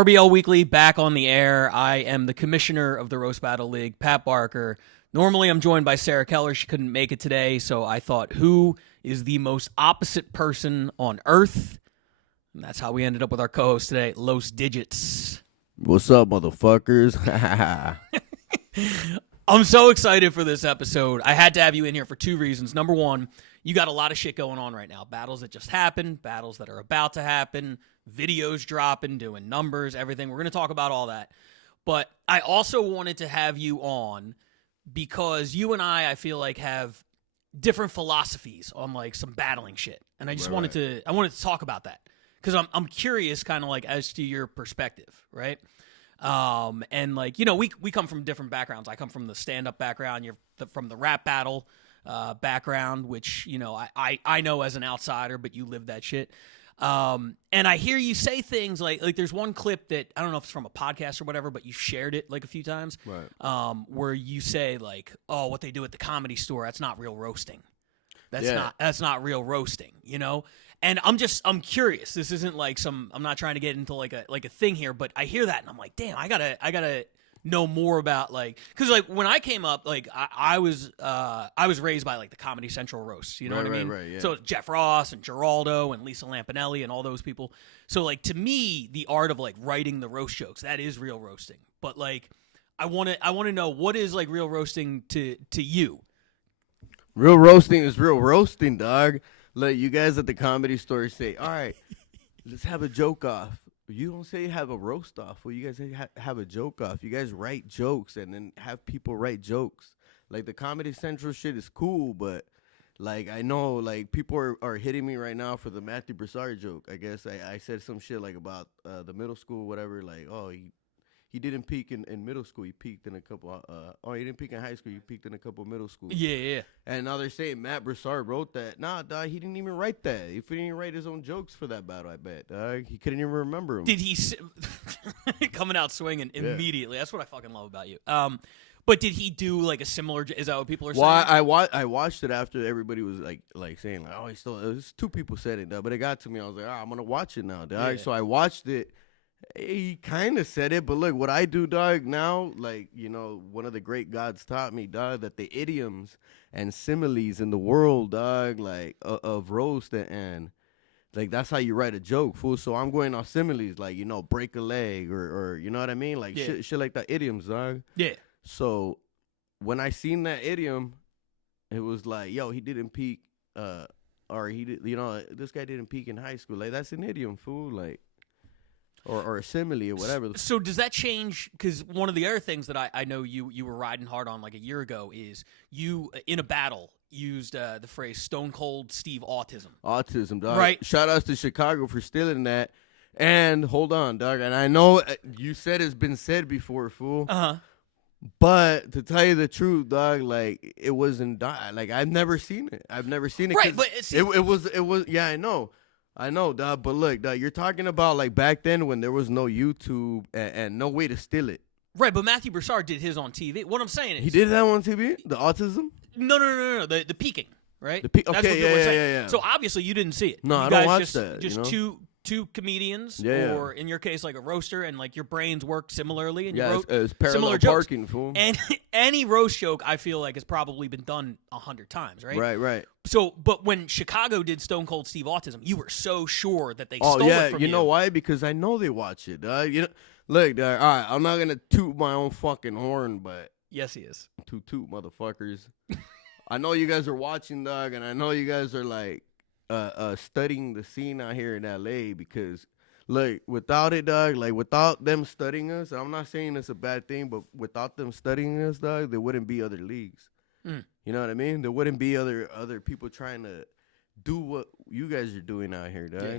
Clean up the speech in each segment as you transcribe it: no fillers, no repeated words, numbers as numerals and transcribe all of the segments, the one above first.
RBL Weekly back on the air. I am the commissioner of the Roast Battle League, Pat Barker. Normally I'm joined by Sarah Keller. She couldn't make it today, so I thought, who is the most opposite person on earth? And that's how we ended up with our co-host today, Los Digits. What's up, motherfuckers? I'm so excited for this episode. I had to have you in here for two reasons. Number one, you got a lot of shit going on right now. Battles that just happened, battles that are about to happen, videos dropping, doing numbers, everything. We're going to talk about all that. But I also wanted to have you on because you and I feel like have different philosophies on like some battling shit. And I just wanted to talk about that because I'm curious kind of like as to your perspective, right? And like, you know, we come from different backgrounds. I come from the stand-up background. You're from the rap battle background, which, you know, I know as an outsider, but you live that shit. And I hear you say things like there's one clip that I don't know if it's from a podcast or whatever, but you shared it like a few times, Right. where you say like, oh, what they do at the Comedy Store, that's not real roasting. That's not real roasting, you know? And I'm curious. This isn't like I'm not trying to get into like a thing here, but I hear that and I'm like, damn, I gotta know more about like, cause like when I came up, like I was raised by like the Comedy Central roasts, you know what I mean? Right, yeah. So Jeff Ross and Geraldo and Lisa Lampanelli and all those people. So like to me, the art of like writing the roast jokes, that is real roasting. But like I want to know, what is like real roasting to you? Real roasting is real roasting, dog. Like, you guys at the Comedy Store say, all right, let's have a joke off. You don't say have a roast off. Well, you guys say have a joke off. You guys write jokes and then have people write jokes. Like, the Comedy Central shit is cool, but, like, I know, like, people are hitting me right now for the Matthew Broussard joke. I guess I said some shit, like, about the middle school, whatever. Like, oh, he didn't peak in middle school. He peaked in a couple. He didn't peak in high school. He peaked in a couple middle schools. Yeah. And now they're saying Matt Broussard wrote that. Nah, dog, he didn't even write that. If he didn't write his own jokes for that battle, I bet. Dog, he couldn't even remember them. Did he coming out swinging immediately? That's what I fucking love about you. But did he do like a similar? Is that what people are saying? Well, I watched it after everybody was like saying like, oh, he still. It was two people said it, dog, but it got to me. I was like, I'm gonna watch it now, dog. Yeah. So I watched it. He kind of said it, but look, what I do, dog, now, like, you know, one of the great gods taught me, dog, that the idioms and similes in the world, dog, like, of roast and, like, that's how you write a joke, fool. So I'm going off similes, like, you know, break a leg or you know what I mean? Like, shit like that, idioms, dog. Yeah. So when I seen that idiom, it was like, yo, he didn't peak, or he did, you know, this guy didn't peak in high school. Like, that's an idiom, fool, like. Or a simile or whatever. So does that change? Because one of the other things that I know you were riding hard on like a year ago is you, in a battle, used the phrase Stone Cold Steve Autism. Autism, dog. Right. Shout outs to Chicago for stealing that. And hold on, dog. And I know you said it's been said before, fool. Uh-huh. But to tell you the truth, dog, like, it wasn't, like, I've never seen it. Right, but it was, yeah, I know, dog, but look, dog, you're talking about, like, back then when there was no YouTube and no way to steal it. Right, but Matthew Broussard did his on TV. What I'm saying is... He did that on TV? The autism? No. The peaking, right? Okay, That's what they were saying. yeah. So obviously you didn't see it. No, you I guys don't watch just, that, Just you know? two comedians, Yeah. or in your case, like a roaster, and like your brains worked similarly, and you Yeah, wrote it's parallel similar jokes. parking, fool. And any roast joke, I feel like, has probably been done 100 times, right? Right. So, but when Chicago did Stone Cold Steve Autism, you were so sure that they stole it from you. You know why? Because I know they watch it. You know, look, all right, I'm not gonna toot my own fucking horn, but Yes, he is. toot, motherfuckers. I know you guys are watching, dog, and I know you guys are like studying the scene out here in LA because. Like, without it, dog, like, without them studying us, I'm not saying it's a bad thing, but without them studying us, dog, there wouldn't be other leagues. Mm. You know what I mean? There wouldn't be other people trying to do what you guys are doing out here, dog. Yeah.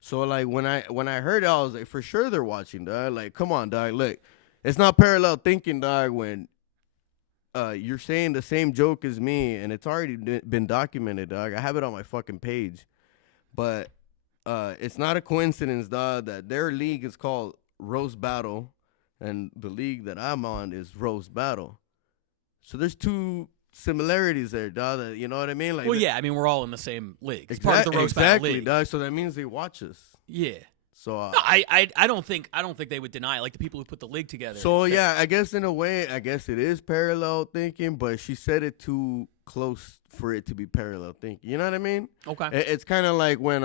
So, like, when I heard it, I was like, for sure they're watching, dog. Like, come on, dog. Look, it's not parallel thinking, dog, when you're saying the same joke as me, and it's already been documented, dog. I have it on my fucking page. But... it's not a coincidence, dog, that their league is called Roast Battle, and the league that I'm on is Roast Battle. So there's two similarities there, dog. That, you know what I mean? Like, well, yeah, I mean, we're all in the same league. It's part of the Roast Battle League. League. Dog. So that means they watch us. Yeah. So No, I don't think they would deny it, like the people who put the league together. So yeah, I guess in a way, I guess it is parallel thinking, but she said it too close for it to be parallel thinking. You know what I mean? Okay. It's kind of like when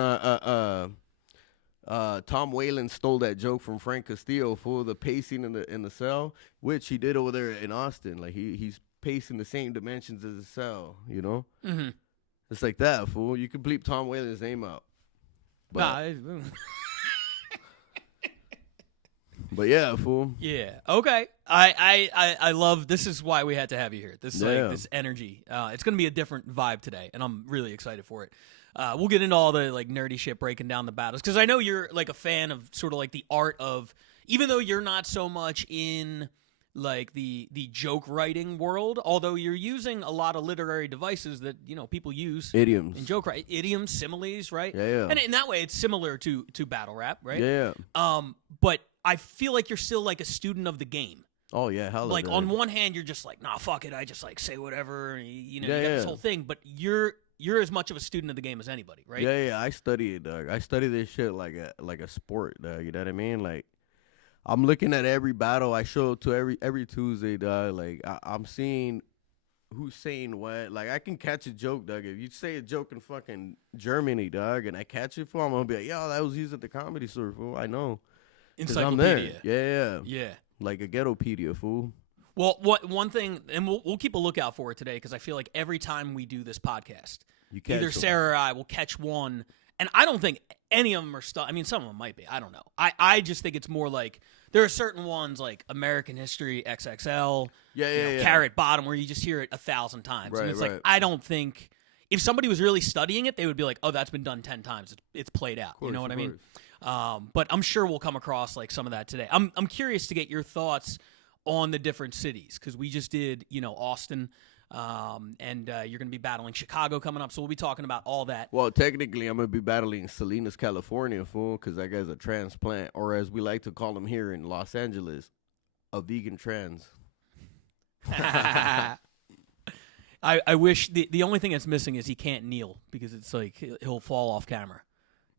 Tom Whalen stole that joke from Frank Castillo for the pacing in the cell, which he did over there in Austin. Like he's pacing the same dimensions as the cell. You know? Mm-hmm. It's like that, fool. You can bleep Tom Whalen's name out. But, but yeah, fool. Yeah. Okay. I love. This is why we had to have you here. This like this energy. It's gonna be a different vibe today, and I'm really excited for it. We'll get into all the like nerdy shit breaking down the battles because I know you're like a fan of sort of like the art of, even though you're not so much in like the joke writing world, although you're using a lot of literary devices that people use Idioms in joke writing, idioms, similes, right? Yeah. And in that way, it's similar to battle rap, right? Yeah. But I feel like you're still like a student of the game. Oh yeah, hell like on one hand, you're just like, nah, fuck it, I just like say whatever, you got this whole thing. But you're as much of a student of the game as anybody, right? Yeah. I study it, dog. I study this shit like a sport, dog. You know what I mean? Like, I'm looking at every battle. I show up to every Tuesday, dog. Like, I'm seeing who's saying what. Like, I can catch a joke, dog. If you say a joke in fucking Germany, dog, and I catch it, fool, I'm gonna be like, yo, that was used at the Comedy Store, fool. I know. Encyclopedia. I'm there. Yeah. Yeah. Like a ghettopedia, fool. Well, one thing, and we'll keep a lookout for it today because I feel like every time we do this podcast, either Sarah or I will catch one, and I don't think any of them are stuff. I mean, some of them might be. I don't know. I just think it's more like there are certain ones like American History XXL, Carrot Bottom, where you just hear it 1,000 times, and it's like I don't think if somebody was really studying it, they would be like, oh, that's been done 10 times. It's played out. You know what I mean? But I'm sure we'll come across like some of that today. I'm curious to get your thoughts on the different cities because we just did Austin, and you're going to be battling Chicago coming up, so we'll be talking about all that. Well, technically, I'm going to be battling Salinas, California, fool, because that guy's a transplant, or as we like to call him here in Los Angeles, a vegan trans. I wish the only thing that's missing is he can't kneel because it's like he'll fall off camera.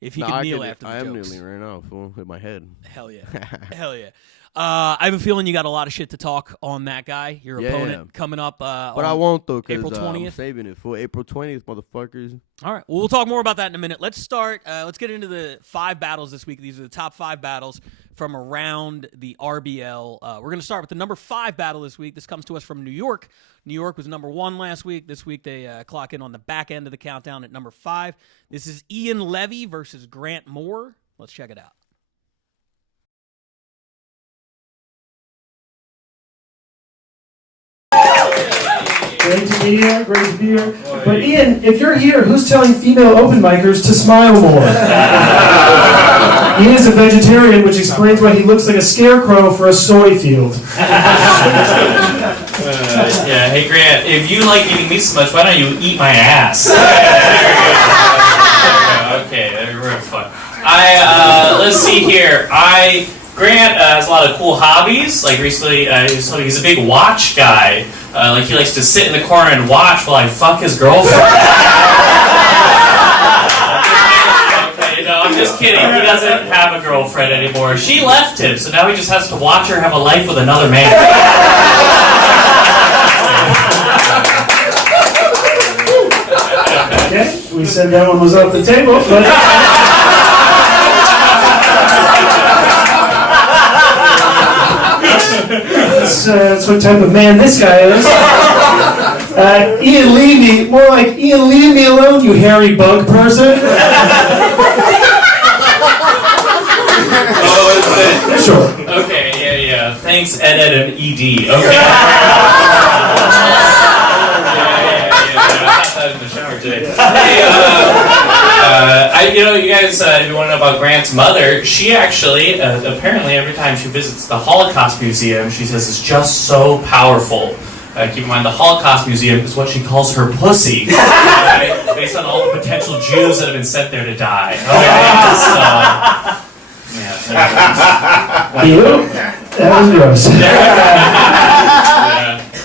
If he can kneel after the jokes. I am kneeling right now, fool, with my head. Hell yeah. Hell yeah. I have a feeling you got a lot of shit to talk on that guy, your opponent, coming up. But I won't, though, April because 20th. I'm saving it for April 20th, motherfuckers. All right. Well, we'll talk more about that in a minute. Let's start. Let's get into the 5 battles this week. These are the top 5 battles from around the RBL. We're going to start with the number 5 battle this week. This comes to us from New York. New York was number 1 last week. This week they clock in on the back end of the countdown at number 5. This is Ian Levy versus Grant Moore. Let's check it out. Great to be here. Great to be here. But Ian, if you're here, who's telling female open micers to smile more? Ian is a vegetarian, which explains why he looks like a scarecrow for a soy field. Yeah, hey Grant, if you like eating meat so much, why don't you eat my ass? Okay, we're fun. Let's see here. Grant has a lot of cool hobbies. Like recently, he's a big watch guy. Like he likes to sit in the corner and watch while I fuck his girlfriend. Okay, no, I'm just kidding. He doesn't have a girlfriend anymore. She left him, so now he just has to watch her have a life with another man. Okay, we said that one was off the table, but... That's what type of man this guy is. Ian, leave me. More like, Ian, leave me alone, you hairy bug person. Oh, is it? Sure. Okay, yeah. Thanks, Ed, and ED. Okay. In the shower today. Hey, you guys, if you want to know about Grant's mother, she actually, apparently, every time she visits the Holocaust Museum, she says it's just so powerful. Keep in mind, the Holocaust Museum is what she calls her pussy, right? Based on all the potential Jews that have been sent there to die. Okay, Ew? That was gross.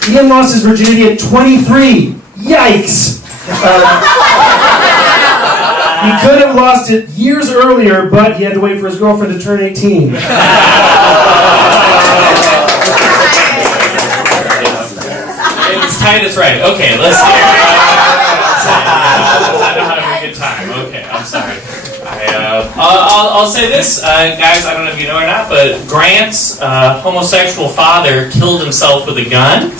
Ian lost his virginity at 23. Yikes! He could have lost it years earlier, but he had to wait for his girlfriend to turn 18. It's tight, it's right. Okay, let's hear it. I know how to have a good time. Okay, I'm sorry. I'll say this, guys, I don't know if you know or not, but Grant's homosexual father killed himself with a gun.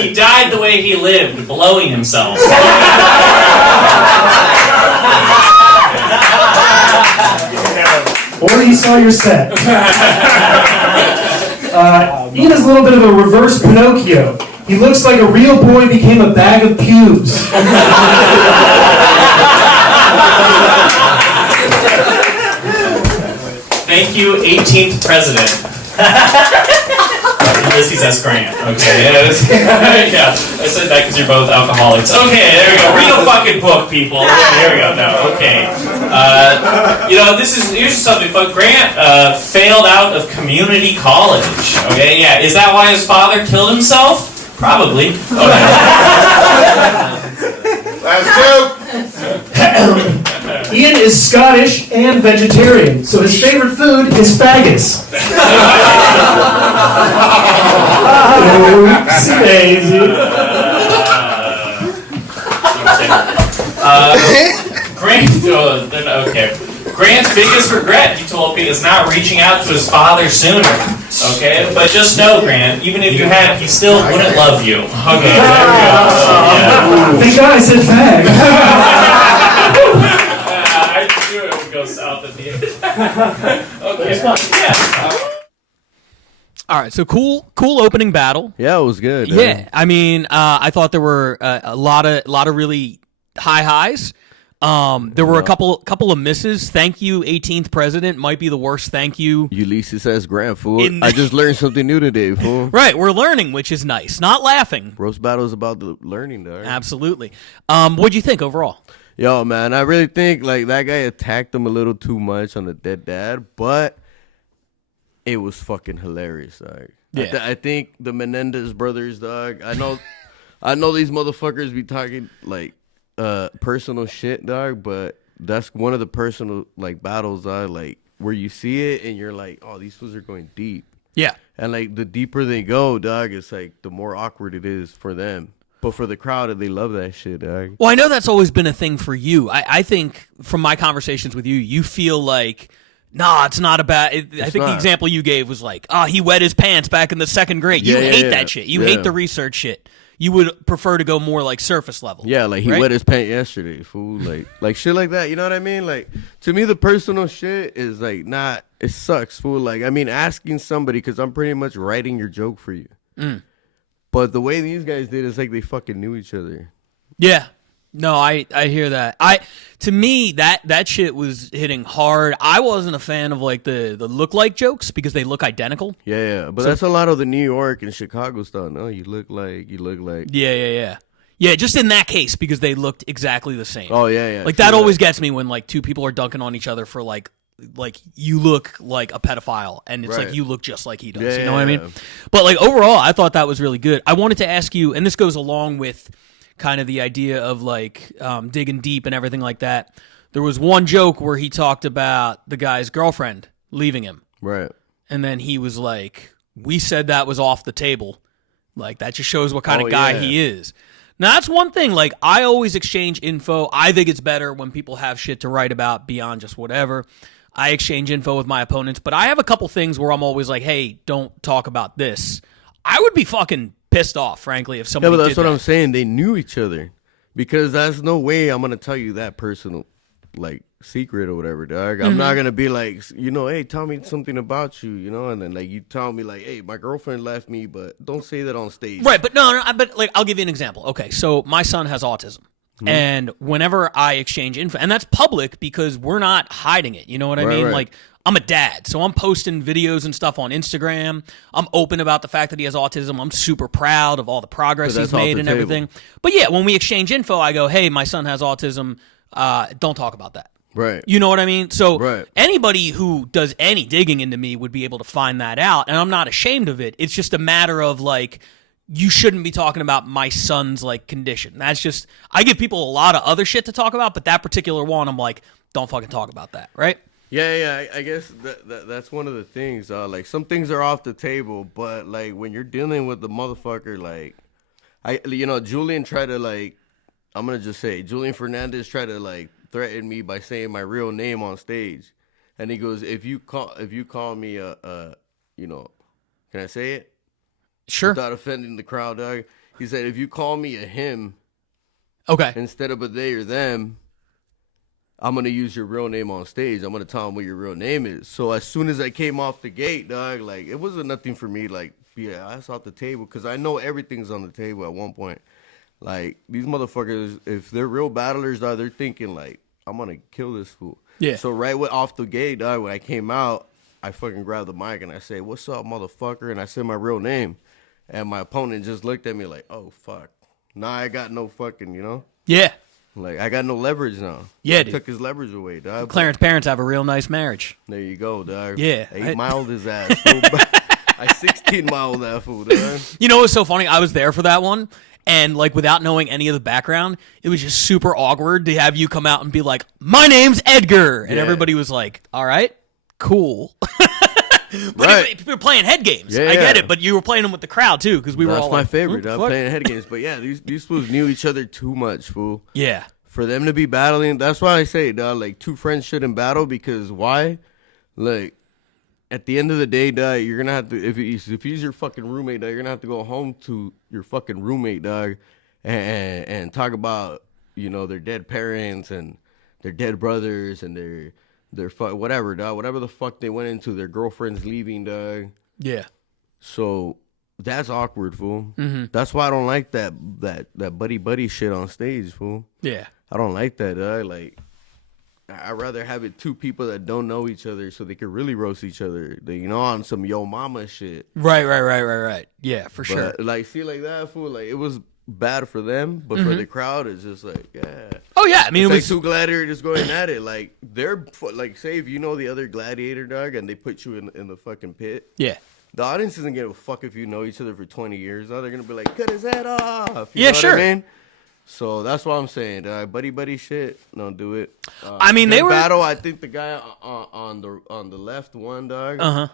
He died the way he lived, blowing himself. Or he saw your set. Ian is a little bit of a reverse Pinocchio. He looks like a real boy became a bag of pubes. Thank you, 18th President. Ulysses S. Grant. Okay, yeah. I said that because you're both alcoholics. Okay, there we go. Read a fucking book, people. There we go. No, okay. Here's something fun. Grant failed out of community college. Okay, yeah. Is that why his father killed himself? Probably. Okay. Last joke. Ian is Scottish and vegetarian, so his favorite food is faggots. Grant's biggest regret, he told me, is not reaching out to his father sooner. Okay, but just know, Grant, even if you had, he still wouldn't love you. Okay, there we go. Thank God I said fag. I knew it would go south at the end. Okay, yeah. All right, so cool opening battle. Yeah, it was good. Yeah, I mean, I thought there were a lot of really high highs. There were a couple of misses. Thank you, 18th President. Might be the worst thank you. Ulysses S. Grant, fool. I just learned something new today, fool. Right, we're learning, which is nice. Not laughing. Roast battle is about the learning, dog. Absolutely. What'd you think overall? Yo, man, I really think like that guy attacked him a little too much on the dead dad, but it was fucking hilarious, dog. Yeah. I think the Menendez brothers, dog. I know these motherfuckers be talking like personal shit, dog, but that's one of the personal like battles, dog, like where you see it and you're like, oh, these fools are going deep. Yeah. And like the deeper they go, dog, it's like the more awkward it is for them. But for the crowd, they love that shit, dog. Well, I know that's always been a thing for you. I think from my conversations with you, you feel like, nah, it's not about. I think the example you gave was like, he wet his pants back in the second grade. You hate that shit. You hate the research shit. You would prefer to go more like surface level. Yeah, like he wet his pants yesterday, fool. Like shit like that. You know what I mean? Like to me, the personal shit is like not. It sucks, fool. Like I mean, asking somebody because I'm pretty much writing your joke for you. But the way these guys did is like they fucking knew each other. Yeah. No, I hear that. To me that shit was hitting hard. I wasn't a fan of like the look like jokes because they look identical. Yeah. But that's a lot of the New York and Chicago stuff. No, you look like. Yeah. Yeah, just in that case because they looked exactly the same. Oh yeah. Like that always gets me when like two people are dunking on each other for like you look like a pedophile and it's like you look just like he does. Yeah, you know what I mean? But like overall, I thought that was really good. I wanted to ask you, and this goes along with kind of the idea of like digging deep and everything like that. There was one joke where he talked about the guy's girlfriend leaving him. Right. And then he was like, we said that was off the table. Like that just shows what kind of guy he is. Now that's one thing. Like I always exchange info. I think it's better when people have shit to write about beyond just whatever. I exchange info with my opponents, but I have a couple things where I'm always like, hey, don't talk about this. I would be fucking pissed off, frankly, if somebody did that. Yeah, but that's what I'm saying. They knew each other. Because there's no way I'm going to tell you that personal, like, secret or whatever, dog. I'm not going to be like, hey, tell me something about you, and then, like, you tell me, like, hey, my girlfriend left me, but don't say that on stage. Right, but no, but, like, I'll give you an example. Okay, so my son has autism. And whenever I exchange info, and that's public because we're not hiding it, you know what I mean? Right. Like, I'm a dad, so I'm posting videos and stuff on Instagram. I'm open about the fact that he has autism. I'm super proud of all the progress he's made and everything. But yeah, when we exchange info, I go, hey, my son has autism. Don't talk about that. Right. You know what I mean? So anybody who does any digging into me would be able to find that out, and I'm not ashamed of it. It's just a matter of, like, you shouldn't be talking about my son's like condition. That's just, I give people a lot of other shit to talk about, but that particular one, I'm like, don't fucking talk about that, right? Yeah. I guess that's one of the things. Like some things are off the table, but like when you're dealing with the motherfucker, like Julian tried to like, I'm gonna just say Julian Fernandez tried to like threaten me by saying my real name on stage, and he goes, if you call me can I say it? Sure. Without offending the crowd, dog. He said, if you call me a him Okay. instead of a they or them, I'm going to use your real name on stage. I'm going to tell them what your real name is. So as soon as I came off the gate, dog, like, it wasn't nothing for me, like, yeah, ass off the table, because I know everything's on the table at one point. Like, these motherfuckers, if they're real battlers, dog, they're thinking, like, I'm going to kill this fool. Yeah. So off the gate, dog, when I came out, I fucking grabbed the mic and I say, what's up, motherfucker? And I said my real name. And my opponent just looked at me like, oh, fuck. Now I got no fucking, Yeah. Like, I got no leverage now. Yeah, I dude. took his leverage away, dog. Clarence parents have a real nice marriage. There you go, dog. Yeah. 8-miled his ass, fool. I 16-miled that fool, dog. You know what's so funny? I was there for that one, and like without knowing any of the background, it was just super awkward to have you come out and be like, my name's Edgar. And Yeah. everybody was like, all right, cool. But Right. we were playing head games. Yeah, I get yeah. it, but you were playing them with the crowd too, because we were That's all my like, favorite, "What the dog, fuck?" playing head games. But yeah, these fools knew each other too much, fool. Yeah. For them to be battling, that's why I say, dog, like, two friends shouldn't battle, because why? Like, at the end of the day, dog, you're gonna have to, if he's your fucking roommate, dog, you're gonna have to go home to your fucking roommate, dog, and talk about, their dead parents and their dead brothers and their whatever, dog, whatever the fuck they went into, their girlfriends leaving, dog. Yeah. So that's awkward, fool. Mm-hmm. That's why I don't like that buddy shit on stage, fool. Yeah. I don't like that, dog. Like, I'd rather have it two people that don't know each other so they can really roast each other. On some yo mama shit. Right. Yeah, for sure. But, like, see, like that, fool, like, it was bad for them, but for the crowd, it's just like, yeah. Oh yeah, I mean It's it like was two gladiators going at it. Like, like, say if you know the other gladiator, dog, and they put you in the fucking pit. yeah. The audience doesn't give a fuck if you know each other for 20 years. Now they're going to be like, cut his head off. You Yeah, know what sure. I mean? So that's what I'm saying. Buddy shit, don't do it. I mean, they good were battle. I think the guy on the left won, dog. Uh-huh.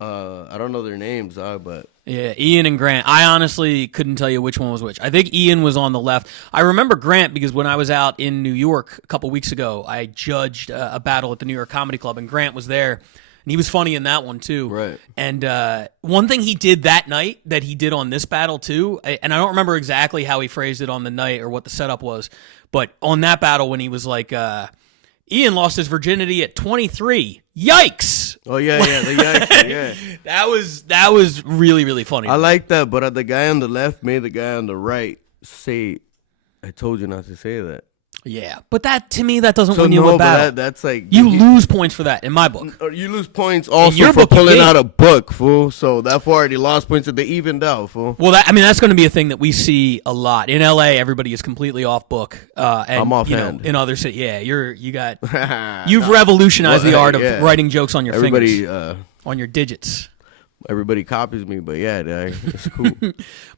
I don't know their names, but Yeah, Ian and Grant. I honestly couldn't tell you which one was which. I think Ian was on the left. I remember Grant because when I was out in New York a couple weeks ago, I judged a battle at the New York Comedy Club, and Grant was there. And he was funny in that one, too. Right. And one thing he did that night that he did on this battle, too, and I don't remember exactly how he phrased it on the night or what the setup was, but on that battle when he was like, Ian lost his virginity at 23. Yikes! oh yeah, the yikes, yeah. That was really, really funny. I like that, but the guy on the left made the guy on the right say, "I told you not to say that." Yeah, but that to me that doesn't So win you no, a but battle. that's like You lose points for that in my book. You lose points also your for book, you pulling gain. out a book, fool. So that fool already lost points that they evened out, fool. Well, that's going to be a thing that we see a lot in LA. Everybody is completely off book. And, I'm offhand. in other cities, yeah, you've revolutionized the art of yeah. writing jokks on your Everybody, fingers, on your digits. everybody copies me, but yeah, dog, it's cool.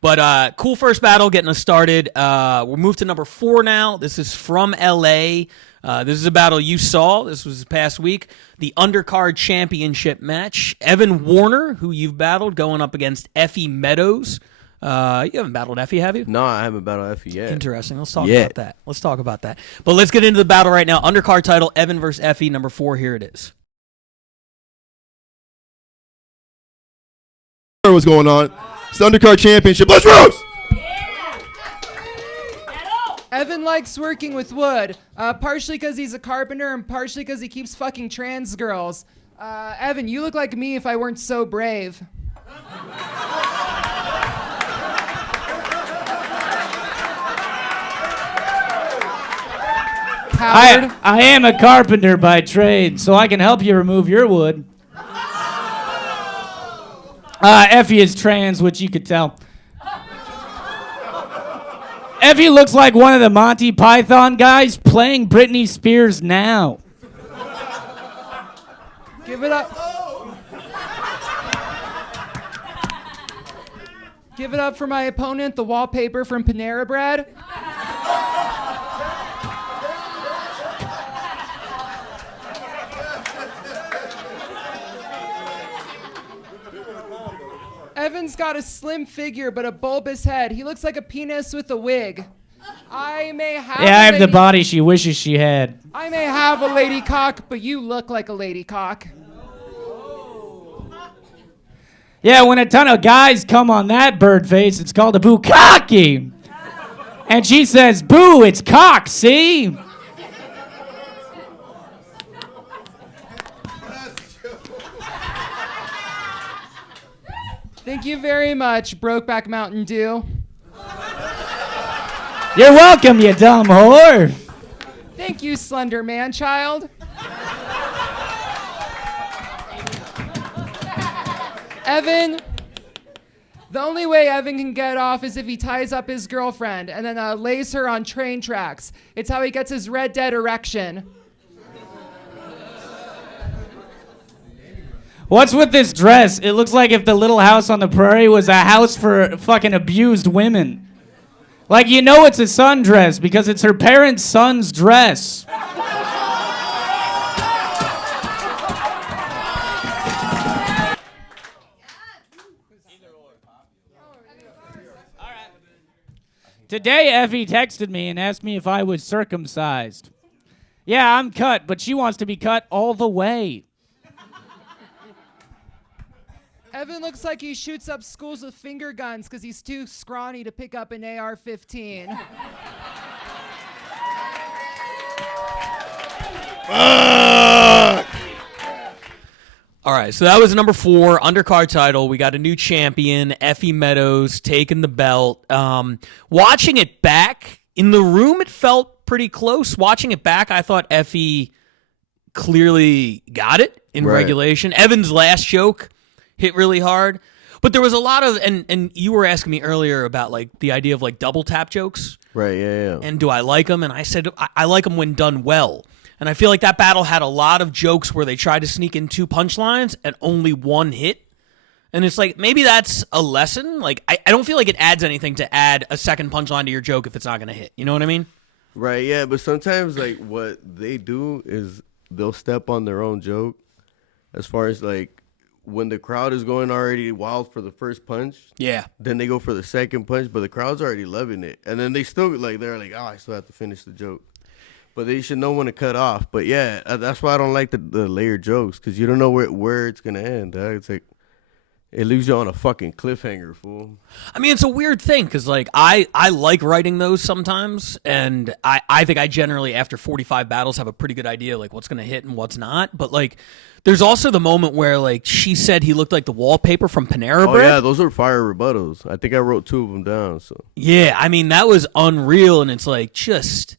But cool first battle getting us started. We'll move to number 4 now. This is from LA. This is a battle you saw. This was this past week. The undercard championship match. Evan Warner, who you've battled, going up against Effie Meadows. You haven't battled Effie, have you? No, I haven't battled Effie yet. Interesting. Let's talk Yeah. about that. But let's get into the battle right now. Undercard title, Evan versus Effie, number 4. Here it is. What's going on? It's the undercard championship. Let's roast! Evan likes working with wood, partially because he's a carpenter and partially because he keeps fucking trans girls. Evan, you look like me if I weren't so brave. Coward. I am a carpenter by trade, so I can help you remove your wood. Effie is trans, which you could tell. Effie looks like one of the Monty Python guys playing Britney Spears now. Give it up. Give it up for my opponent, the wallpaper from Panera Bread. Evan's got a slim figure but a bulbous head. He looks like a penis with a wig. I may have Yeah, I have the body she wishes she had. I may have a lady cock, but you look like a lady cock. Yeah, when a ton of guys come on that bird face, it's called a bukkake. And she says, boo, it's cock, see? Thank you very much, Brokeback Mountain Dew. You're welcome, you dumb whore. Thank you, Slender Man Child. Evan, the only way Evan can get off is if he ties up his girlfriend and then lays her on train tracks. It's how he gets his Red Dead erection. What's with this dress? It looks like if the Little House on the Prairie was a house for fucking abused women. Like, you know it's a sundress because it's her parents' son's dress. Today, Effie texted me and asked me if I was circumcised. Yeah, I'm cut, but she wants to be cut all the way. Evan looks like he shoots up schools with finger guns because he's too scrawny to pick up an AR-15. Fuck! All right, so that was number 4, undercard title. We got a new champion, Effie Meadows, taking the belt. Watching it back, in the room, it felt pretty close. Watching it back, I thought Effie clearly got it in regulation. Evan's last choke hit really hard. But there was a lot of, and you were asking me earlier about like the idea of like double tap jokes. Right, yeah. And do I like them? And I said, I like them when done well. And I feel like that battle had a lot of jokes where they tried to sneak in 2 punchlines and only 1 hit. And it's like, maybe that's a lesson. Like, I don't feel like it adds anything to add a second punchline to your joke if it's not going to hit. You know what I mean? Right, yeah. But sometimes, like, what they do is they'll step on their own joke as far as, like, when the crowd is going already wild for the first punch. Yeah. Then they go for the second punch, but the crowd's already loving it. And then they still, like, they're like, oh, I still have to finish the joke. But they should know when to cut off. But, yeah, that's why I don't like the layered jokes, because you don't know where it's going to end. It's like, it leaves you on a fucking cliffhanger, fool. I mean, it's a weird thing because, like, I like writing those sometimes, and I think I generally, after 45 battles, have a pretty good idea, like, what's going to hit and what's not. But, like, there's also the moment where, like, she said he looked like the wallpaper from Panera Bread. Oh, yeah, those are fire rebuttals. I think I wrote 2 of them down. So Yeah, I mean, that was unreal, and it's like, just,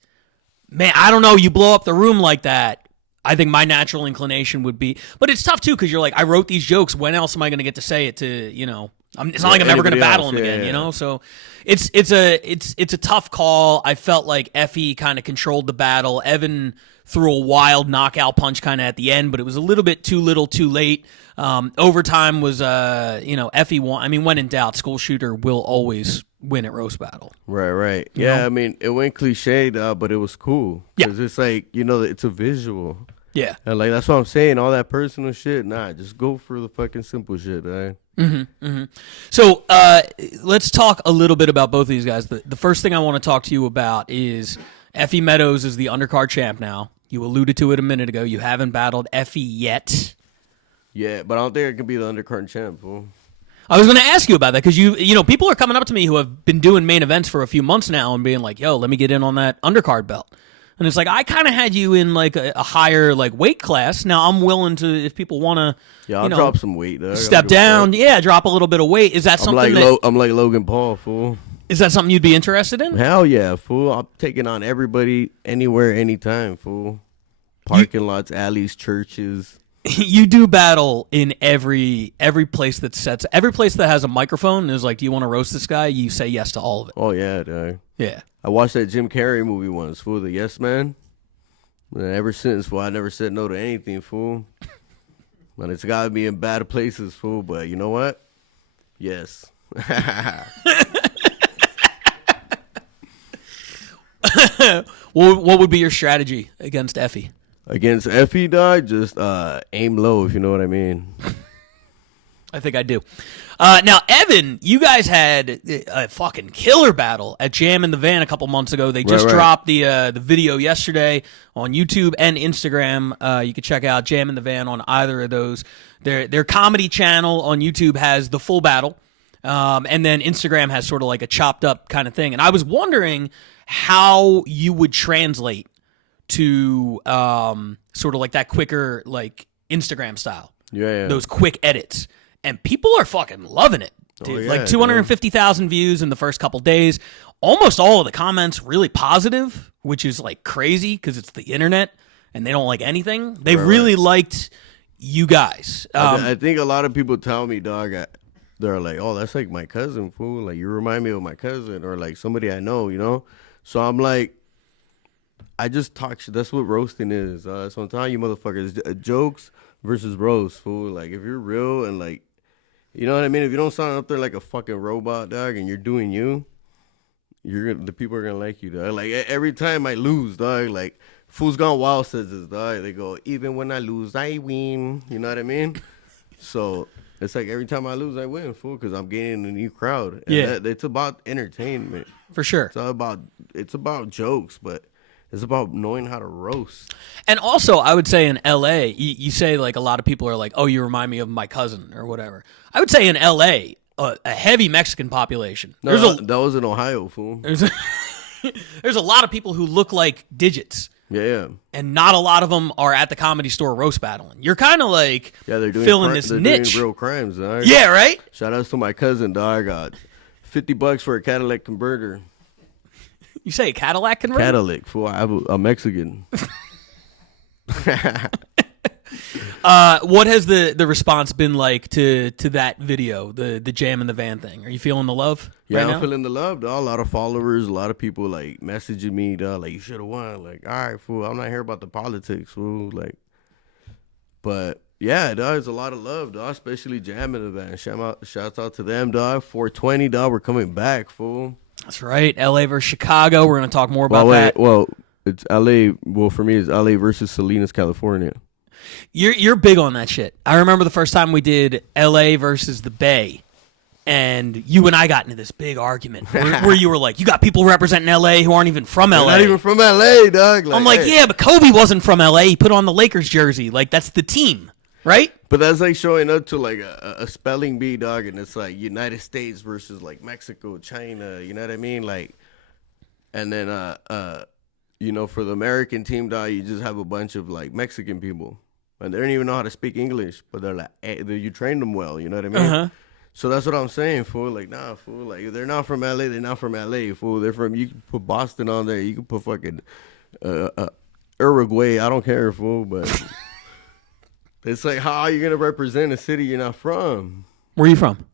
man, I don't know, you blow up the room like that. I think my natural inclination would be, but it's tough too because you're like, I wrote these jokes. When else am I going to get to say it to, you know? It's not like I'm ever going to battle him again, you know. So it's a tough call. I felt like Effie kind of controlled the battle. Evan threw a wild knockout punch kind of at the end, but it was a little bit too little, too late. Overtime was, Effie won. I mean, when in doubt, school shooter will always win at roast battle. Right. You Yeah, know? I mean, it went cliched, but it was cool. Yeah. Because it's like, it's a visual. Yeah. And like, that's what I'm saying. All that personal shit, nah, just go for the fucking simple shit, right? So let's talk a little bit about both of these guys. The first thing I want to talk to you about is Effie Meadows is the undercard champ now. You alluded to it a minute ago. You haven't battled Effie yet. Yeah, but I don't think I can be the undercard champ, fool. I was going to ask you about that because you know, people are coming up to me who have been doing main events for a few months now and being like, yo, let me get in on that undercard belt. And it's like, I kind of had you in like a higher like weight class. Now I'm willing to, if people want to, Yeah, I'll drop some weight, dog. step down. Yeah, drop a little bit of weight. Is that I'm something like I'm like Logan Paul, fool. Is that something you'd be interested in? Hell yeah, fool. I'm taking on everybody, anywhere, anytime, fool. Parking lots, alleys, churches. You do battle in every place that has a microphone is like, do you want to roast this guy? You say yes to all of it. Oh, yeah, dog. Yeah. I watched that Jim Carrey movie once, fool, the Yes Man. And ever since, fool, I never said no to anything, fool. And it's got to be in bad places, fool, but you know what? Yes. What would be your strategy against Effie? Against Effie, dog, just aim low, if you know what I mean. I think I do. Now, Evan, you guys had a fucking killer battle at Jam in the Van a couple months ago. They just dropped the video yesterday on YouTube and Instagram. You can check out Jam in the Van on either of those. Their comedy channel on YouTube has the full battle, and then Instagram has sort of like a chopped up kind of thing. And I was wondering how you would translate to sort of like that quicker, like Instagram style. Yeah. Those quick edits. And people are fucking loving it, dude. Like 250,000 views in the first couple days. Almost all of the comments really positive, which is like crazy because it's the internet and they don't like anything. They really liked you guys. I think a lot of people tell me, dog, they're like, oh, that's like my cousin, fool. Like, you remind me of my cousin or like somebody I know, you know? So I'm like, I just talk shit. That's what roasting is. So I'm telling you, motherfuckers, jokes versus roast, fool. Like, if you're real and like, you know what I mean? If you don't sound up there like a fucking robot, dog, and you're doing you, the people are gonna like you, dog. Like every time I lose, dog, like Fools Gone Wild says this, dog. They go, even when I lose, I win. You know what I mean? So it's like every time I lose, I win, fool, because I'm gaining a new crowd. And it's about entertainment. For sure. It's about jokes, but it's about knowing how to roast. And also, I would say in L.A., you say like a lot of people are like, oh, you remind me of my cousin or whatever. I would say in L.A., a heavy Mexican population. No, that was in Ohio, fool. There's a lot of people who look like digits. Yeah. And not a lot of them are at the Comedy Store roast battling. You're kind of like they're doing filling this niche. Doing real crimes, dog. Yeah, right? Shout outs to my cousin, dog. Got $50 for a Cadillac converter. You say a Cadillac converter? Cadillac, fool. I'm Mexican. What has the response been like to that video, the Jam in the Van thing? Are you feeling the love? Yeah, right I'm feeling the love, dog. A lot of followers, a lot of people like messaging me, dog. Like, you should have won. Like, all right, fool. I'm not here about the politics, fool. Like, but yeah, dog, there's a lot of love, dog. Especially Jam in the Van. Shouts out to them, dog. 420, dog. We're coming back, fool. That's right. LA versus Chicago. We're gonna talk more about that. Well, it's LA. Well, for me, it's LA versus Salinas, California. You're big on that shit. I remember the first time we did LA versus the Bay, and you and I got into this big argument where you were like, you got people representing LA who aren't even from LA. They're not even from LA, dog. I'm like, yeah, but Kobe wasn't from LA. He put on the Lakers jersey. Like, that's the team, right? But that's like showing up to like a spelling bee, dog, and it's like United States versus like Mexico, China. You know what I mean? Like, and then you know, for the American team, dog, you just have a bunch of like Mexican people, and they don't even know how to speak English, but they're like, you train them well. You know what I mean? Uh-huh. So that's what I'm saying, fool. Like, nah, fool. Like, if they're not from LA, they're not from LA, fool. They're from. You can put Boston on there. You can put fucking Uruguay. I don't care, fool. But it's like, how are you gonna represent a city you're not from? Where are you from?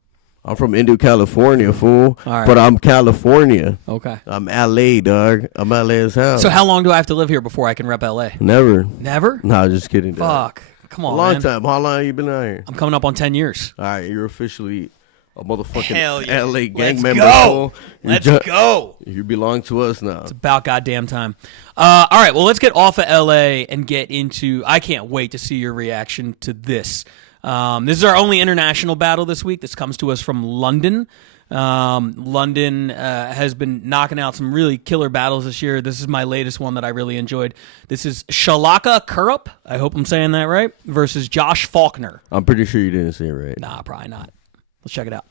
I'm from Indio, California, fool. All right. But I'm California. Okay. I'm LA, dog. I'm LA as hell. So how long do I have to live here before I can rep LA? Never. Never? Nah, just kidding, dog. Fuck. Come on, A long man. time. How long have you been out here? I'm coming up on 10 years. All right, you're officially a motherfucking Hell yeah. LA gang Let's member, go. fool. Let's go. You belong to us now. It's about goddamn time. All right, well, let's get off of LA and get into. I can't wait to see your reaction to this. This is our only international battle this week. This comes to us from London. London has been knocking out some really killer battles this year. This is my latest one that I really enjoyed. This is Shalaka Kurup, I hope I'm saying that right, versus Josh Faulkner. I'm pretty sure you didn't say it right. Nah, probably not. Let's check it out.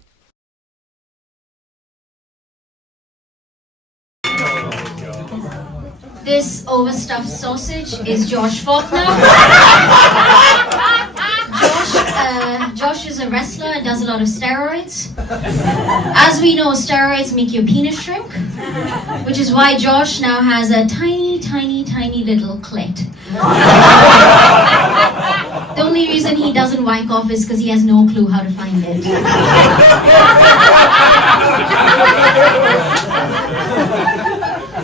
This overstuffed sausage is Josh Faulkner. Josh is a wrestler and does a lot of steroids. As we know, steroids make your penis shrink, which is why Josh now has a tiny, tiny, tiny little clit. The only reason he doesn't wank off is because he has no clue how to find it.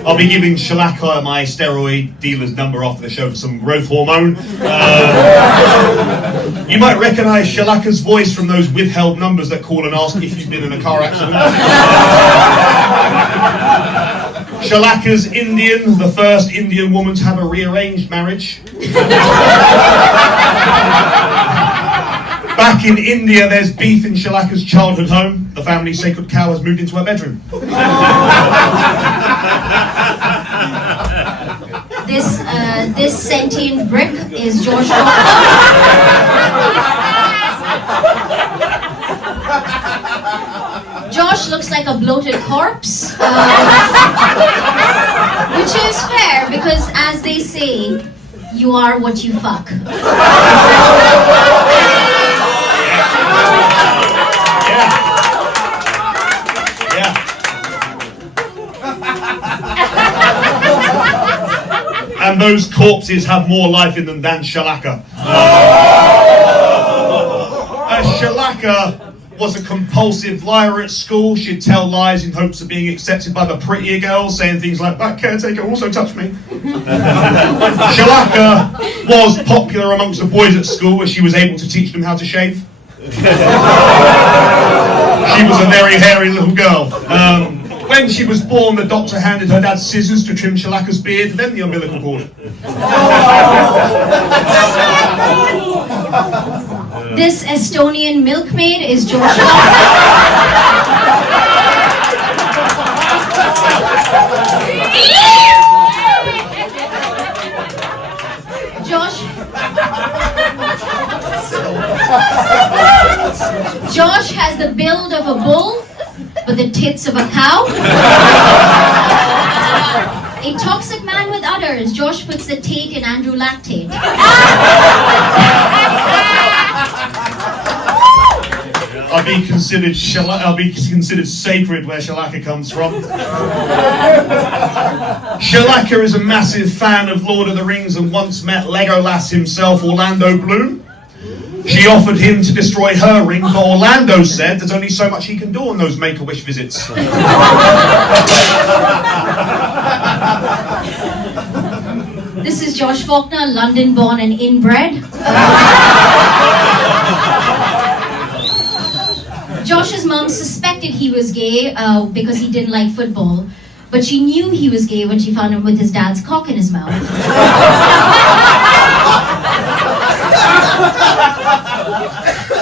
I'll be giving Shalaka my steroid dealer's number after the show for some growth hormone. You might recognize Shalaka's voice from those withheld numbers that call and ask if you've been in a car accident. Shalaka's Indian, the first Indian woman to have a rearranged marriage. Back in India, there's beef in Shalaka's childhood home. The family's sacred cow has moved into her bedroom. This sentient brick is George Faulkner. Josh looks like a bloated corpse, which is fair because, as they say, you are what you fuck. And those corpses have more life in them than Shalaka. Shalaka was a compulsive liar at school. She'd tell lies in hopes of being accepted by the prettier girls, saying things like, "That caretaker also touched me." Shalaka was popular amongst the boys at school as she was able to teach them how to shave. She was a very hairy little girl. When she was born, the doctor handed her dad scissors to trim Shalaka's beard, then the umbilical cord. This Estonian milkmaid is George Faulkner. Josh has the build of a bull, but the tits of a cow. A toxic man with udders. Josh puts the Tate in Andrew Lactate. I'll be considered sacred where Shalaka comes from. Shalaka is a massive fan of Lord of the Rings and once met Legolas himself, Orlando Bloom. She offered him to destroy her ring, but Orlando said there's only so much he can do on those Make-A-Wish visits. This is Josh Faulkner, London born and inbred. Josh's mom suspected he was gay because he didn't like football, but she knew he was gay when she found him with his dad's cock in his mouth.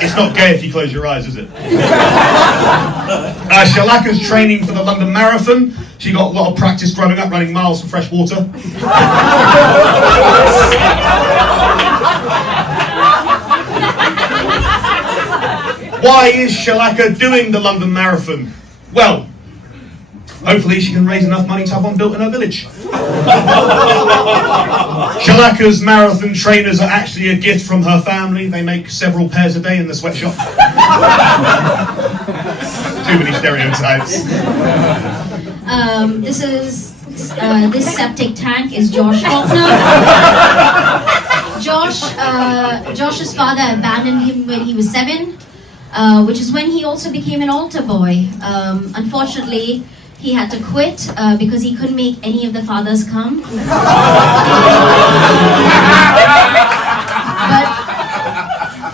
It's not gay if you close your eyes, is it? Shalaka's training for the London Marathon. She got a lot of practice growing up running miles for fresh water. Why is Shalaka doing the London Marathon? Well, hopefully she can raise enough money to have one built in her village. Shalaka's marathon trainers are actually a gift from her family. They make several pairs a day in the sweatshop. Too many stereotypes. This septic tank is Josh Faulkner. Josh's father abandoned him when he was 7, which is when he also became an altar boy. Unfortunately, he had to quit because he couldn't make any of the fathers come. But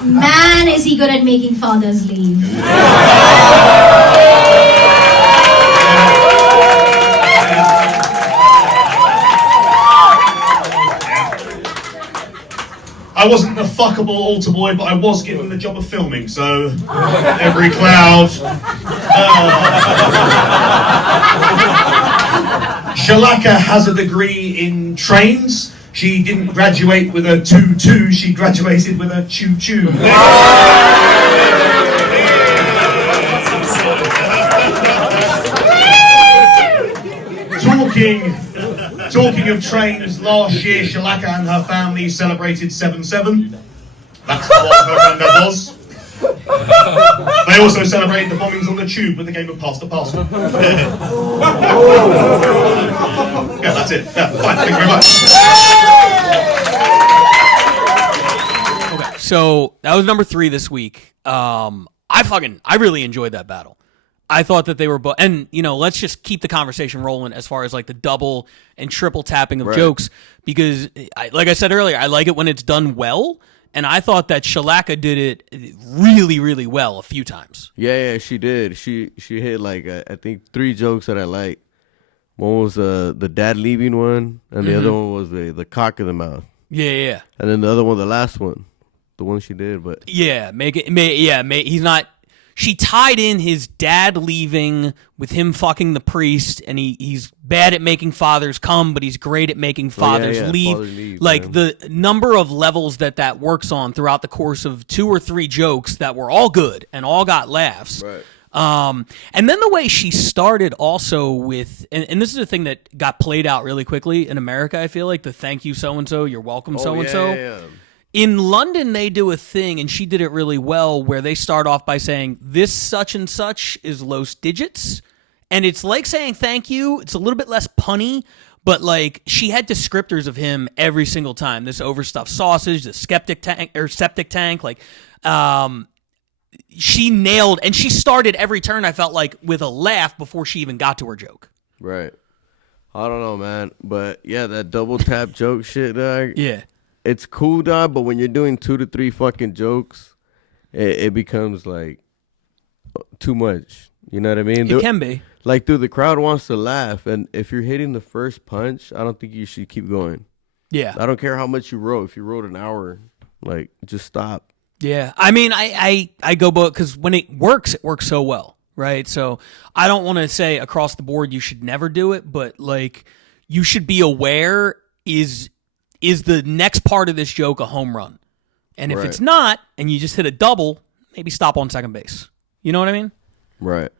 man, is he good at making fathers leave. I wasn't the fuckable altar boy, but I was given the job of filming, so every cloud. Shalaka has a degree in trains. She didn't graduate with a 2-2, she graduated with a choo-choo. Talking of trains, last year Shalaka and her family celebrated 7/7. That's what her granddad was. They also celebrated the bombings on the tube with the game of Pass the Parcel. Yeah, that's it. Yeah, fine, thank you very much. Okay, so that was number 3 this week. I really enjoyed that battle. I thought that they were both, and let's just keep the conversation rolling as far as like the double and triple tapping of jokes, because like I said earlier, I like it when it's done well, and I thought that Shalaka did it really, really well a few times. Yeah, she did. She hit like I think 3 jokes that I liked. One was the dad leaving one, and the other one was the cock of the mouth. Yeah. And then the other one, the last one, the one she did, but Yeah, he's not. She tied in his dad leaving with him fucking the priest, and he's bad at making fathers come, but he's great at making fathers leave. Fathers leave, Like man. the number of levels that works on throughout the course of 2 or 3 jokes that were all good and all got laughs. Right. And then the way she started also with, and this is a thing that got played out really quickly in America, I feel like, the thank you so-and-so, you're welcome so-and-so. Yeah. In London, they do a thing, and she did it really well, where they start off by saying, this such and such is Los Digits. And it's like saying thank you. It's a little bit less punny, but like she had descriptors of him every single time. This overstuffed sausage, the septic tank. Like, she nailed, and she started every turn, I felt like, with a laugh before she even got to her joke. Right. I don't know, man. But yeah, that double tap joke shit, dog. Yeah. It's cool, dog, but when you're doing 2 to 3 fucking jokes, it becomes like too much. You know what I mean? It can be. Like, dude, the crowd wants to laugh, and if you're hitting the first punch, I don't think you should keep going. Yeah. I don't care how much you wrote. If you wrote an hour, like, just stop. Yeah. I mean, I go both, because when it works so well, right? So I don't want to say across the board you should never do it, but like you should be aware, is the next part of this joke a home run? And if it's not, and you just hit a double, maybe stop on second base. You know what I mean? Right.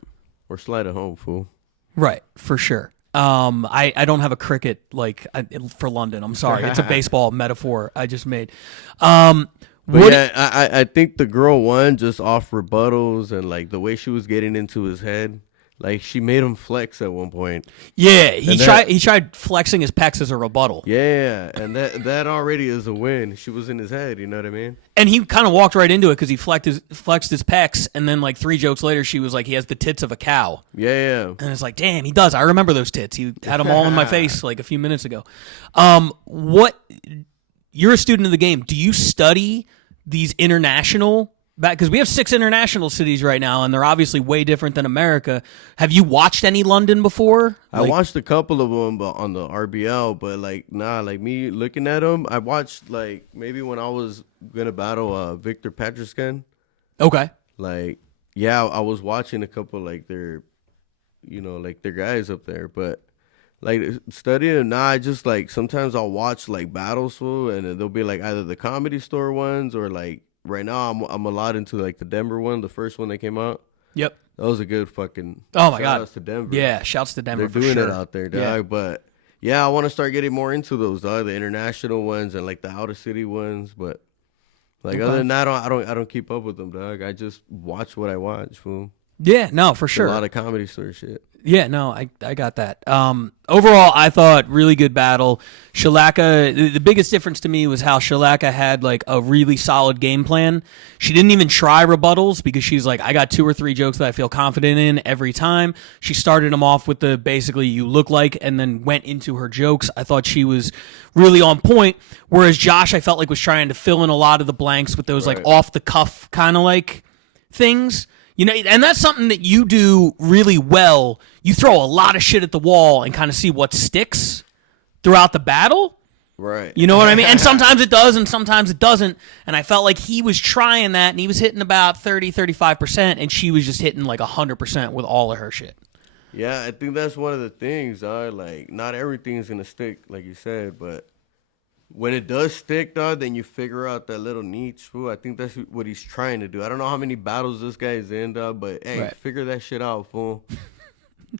Or slide it home, fool. Right, for sure. I don't have a cricket for London. I'm sorry. It's a baseball metaphor I just made. But I think the girl won just off rebuttals and like the way she was getting into his head. Like, she made him flex at one point. Yeah, he tried flexing his pecs as a rebuttal. Yeah, and that already is a win. She was in his head, you know what I mean? And he kind of walked right into it because he flexed his pecs, and then like 3 jokes later, she was like, he has the tits of a cow. Yeah. And it's like, damn, he does. I remember those tits. He had them all in my face like a few minutes ago. You're a student of the game. Do you study these international? Because we have 6 international cities right now, and they're obviously way different than America. Have you watched any London before? I watched a couple of them on the RBL, but like me looking at them, I watched like maybe when I was gonna battle Victor Patriscan. Okay. Like, yeah, I was watching a couple like their guys up there, but like studying, I just like sometimes I'll watch like battles, and they'll be like either the Comedy Store ones or like. Right now, I'm a lot into like the Denver one, the first one that came out. Yep. That was a good fucking. Oh my god. Shouts to Denver. Yeah, shouts to Denver. They're doing for sure. it out there, dog. Yeah. But yeah, I want to start getting more into those, dog. The international ones and like the out of city ones. But like other than that, I don't keep up with them, dog. I just watch what I watch, fool. Yeah, no, for sure. A lot of Comedy Store shit. Yeah, no, I got that. Overall, I thought really good battle. Shalaka, the biggest difference to me was how Shalaka had like a really solid game plan. She didn't even try rebuttals because she's like, I got 2 or 3 jokes that I feel confident in every time. She started them off with the basically you look like, and then went into her jokes. I thought she was really on point. Whereas Josh, I felt like was trying to fill in a lot of the blanks with those like off the cuff kind of like things. You know, and that's something that you do really well. You throw a lot of shit at the wall and kind of see what sticks throughout the battle. Right. You know what I mean? And sometimes it does and sometimes it doesn't. And I felt like he was trying that, and he was hitting about 30, 35%, and she was just hitting like 100% with all of her shit. Yeah, I think that's one of the things, like not everything's going to stick, like you said, but when it does stick, dog, then you figure out that little niche, fool. I think that's what he's trying to do. I don't know how many battles this guy is in, dog, but hey, figure that shit out, fool.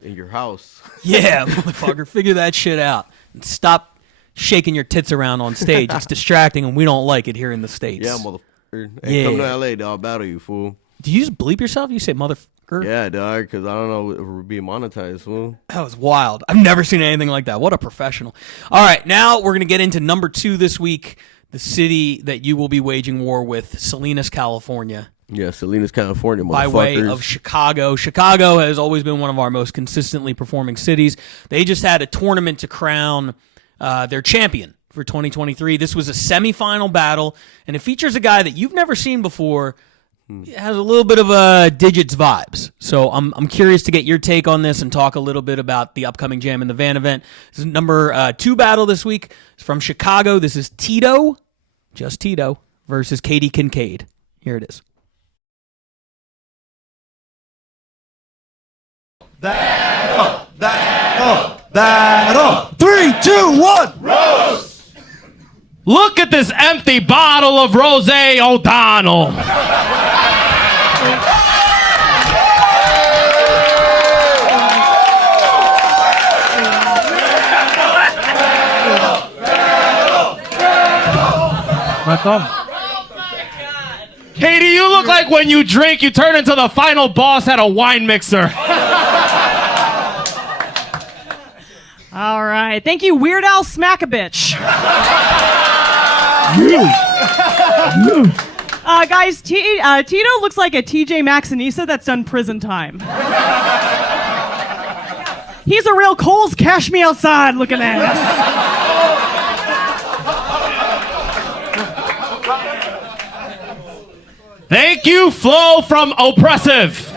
In your house. Yeah, motherfucker, figure that shit out. And stop shaking your tits around on stage. It's distracting, and we don't like it here in the States. Yeah, motherfucker. Hey, come to LA, dog. I'll battle you, fool. Do you just bleep yourself? You say motherfucker? Yeah, dog, because I don't know if we're being monetized, fool. That was wild. I've never seen anything like that. What a professional. All right, now we're going to get into number 2 this week, the city that you will be waging war with, Salinas, California. Yeah, Salinas, California, by way motherfuckers. of Chicago. Chicago has always been one of our most consistently performing cities. They just had a tournament to crown their champion for 2023. This was a semifinal battle, and it features a guy that you've never seen before. It has a little bit of Digits vibes. So I'm curious to get your take on this and talk a little bit about the upcoming Jam in the Van event. This is number 2 battle this week. It's from Chicago. This is Tito, just Tito, versus Katie Kincaid. Here it is. Battle. 3, 2, 1. Roast. Look at this empty bottle of Rosé O'Donnell. My thumb. Katie, you look like when you drink, you turn into the final boss at a wine mixer. All right. Thank you, Weird Al Smack-a-Bitch. Guys, Tito looks like a TJ Maxinisa that's done prison time. He's a real Cole's Cash Me Outside looking ass. Thank you, Flo from Oppressive.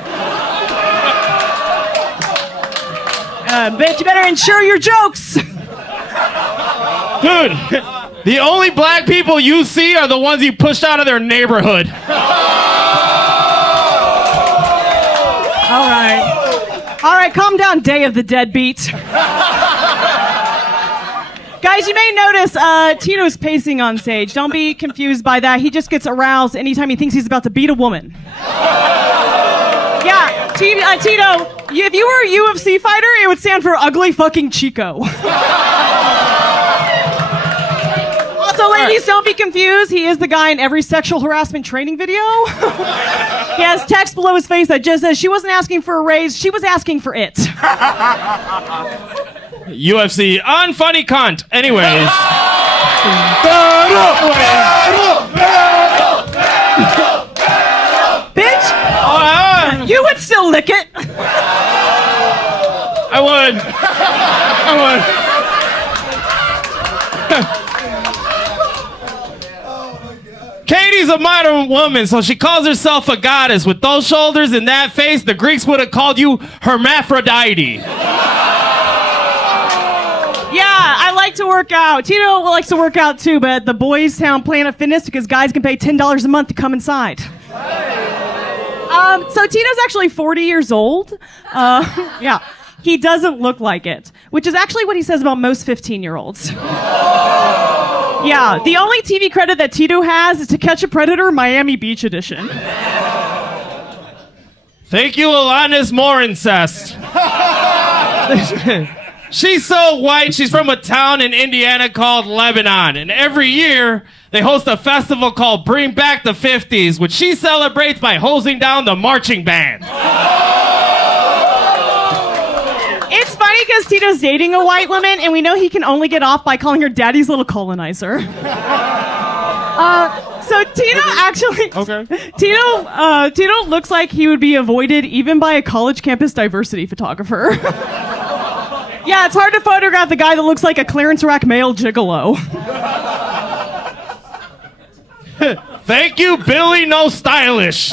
Bitch, you better insure your jokes. Dude, the only black people you see are the ones you pushed out of their neighborhood. All right, calm down, Day of the Deadbeat. Guys, you may notice Tito's pacing on stage. Don't be confused by that. He just gets aroused anytime he thinks he's about to beat a woman. Yeah, Tito, if you were a UFC fighter, it would stand for Ugly Fucking Chico. Also, ladies, don't be confused. He is the guy in every sexual harassment training video. He has text below his face that just says she wasn't asking for a raise, she was asking for it. UFC unfunny cunt. Anyways. Bitch, you would still lick it. I would. Katie's a modern woman, so she calls herself a goddess. With those shoulders and that face, the Greeks would have called you Hermaphrodite. Yeah, I like to work out. Tito likes to work out too, but the Boys Town Planet Fitness because guys can pay $10 a month to come inside. So Tito's actually 40 years old. Yeah, he doesn't look like it, which is actually what he says about most 15-year-olds. Yeah, the only TV credit that Tito has is To Catch a Predator, Miami Beach edition. Thank you, Alanis Morincest. She's so white, she's from a town in Indiana called Lebanon. And every year, they host a festival called Bring Back the 50s, which she celebrates by hosing down the marching band. It's funny because Tito's dating a white woman, and we know he can only get off by calling her daddy's little colonizer. So Tito actually... Okay. Tito looks like he would be avoided even by a college campus diversity photographer. Yeah, it's hard to photograph the guy that looks like a clearance rack male gigolo. Thank you, Billy No Stylish.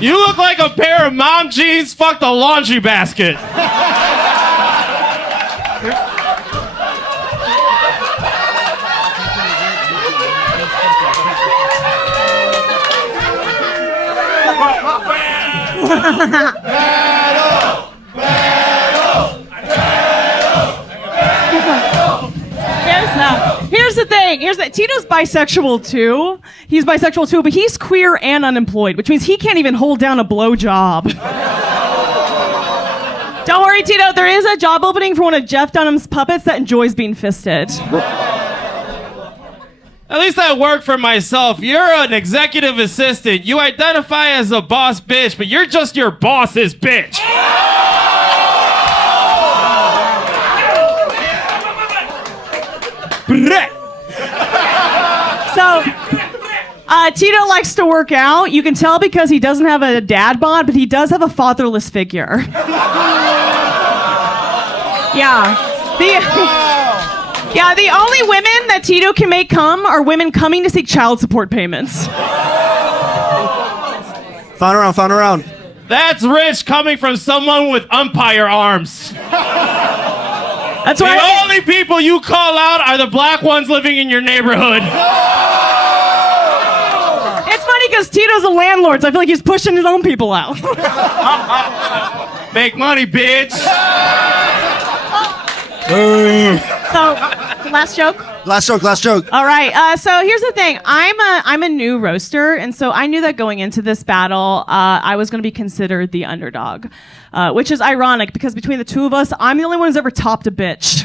You look like a pair of mom jeans fucked a laundry basket. Here's the thing. Tito's bisexual too. He's bisexual too, but he's queer and unemployed, which means he can't even hold down a blowjob. Don't worry, Tito. There is a job opening for one of Jeff Dunham's puppets that enjoys being fisted. At least I work for myself. You're an executive assistant. You identify as a boss bitch, but you're just your boss's bitch. Tito likes to work out. You can tell because he doesn't have a dad bod, but he does have a fatherless figure. The only women that Tito can make come are women coming to seek child support payments. Found around. That's rich coming from someone with umpire arms. That's The why only people you call out are the black ones living in your neighborhood. it's funny because Tito's a landlord, so I feel like he's pushing his own people out. Make money, bitch. So, last joke. Last joke. All right. So here's the thing. I'm a new roaster, and so I knew that going into this battle, I was going to be considered the underdog, which is ironic because between the two of us, I'm the only one who's ever topped a bitch.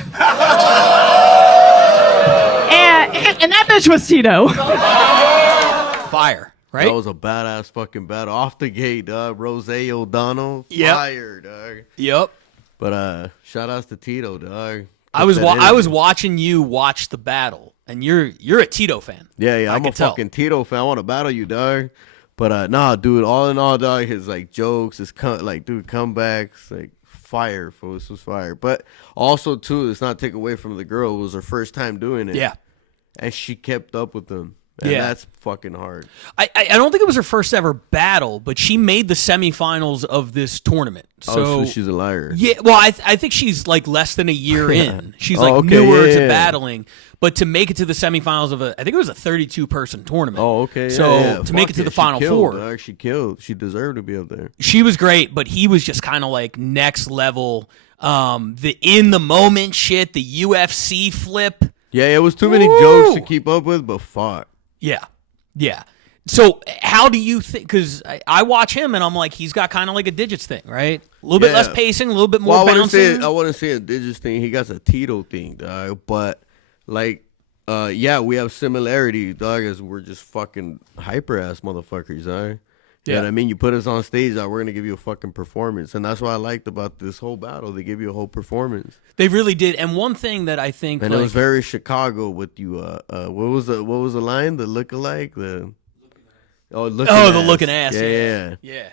and that bitch was Tito. Fire, right? That was a badass fucking battle off the gate, dog. Rose O'Donnell, fire, dog. Yep. But shout outs to Tito, dog. I was watching you watch the battle, and you're a Tito fan. Yeah, I'm a fucking Tito fan. I want to battle you, dog. But nah, dude. All in all, dog, his like jokes, his comebacks, like fire. For this was fire. But also too, let's not take away from the girl. It was her first time doing it. Yeah, and she kept up with them. And that's fucking hard. I don't think it was her first ever battle, but she made the semifinals of this tournament. So she's a liar. Yeah, well, I think she's like less than a year in. She's like newer to battling, but to make it to the semifinals of I think it was a 32-person tournament. Oh, okay. So to make it to the final four, dog. She killed. She deserved to be up there. She was great, but he was just kind of like next level. The in the moment shit, the UFC flip. Yeah, it was too many jokes to keep up with, but fuck. Yeah. So how do you think? Because I watch him and I'm like, he's got kind of like a Digits thing, right? A little bit less pacing, a little bit more bouncing. I wouldn't say a Digits thing. He got a Tito thing, dog. But like, we have similarity, dog. As we're just fucking hyper ass motherfuckers, dog. Yeah, you know what I mean, you put us on stage, dog, we're gonna give you a fucking performance, and that's what I liked about this whole battle. They give you a whole performance. They really did. And one thing that I think, and it was very Chicago with you. What was the line? The lookalike. The looking ass. Yeah.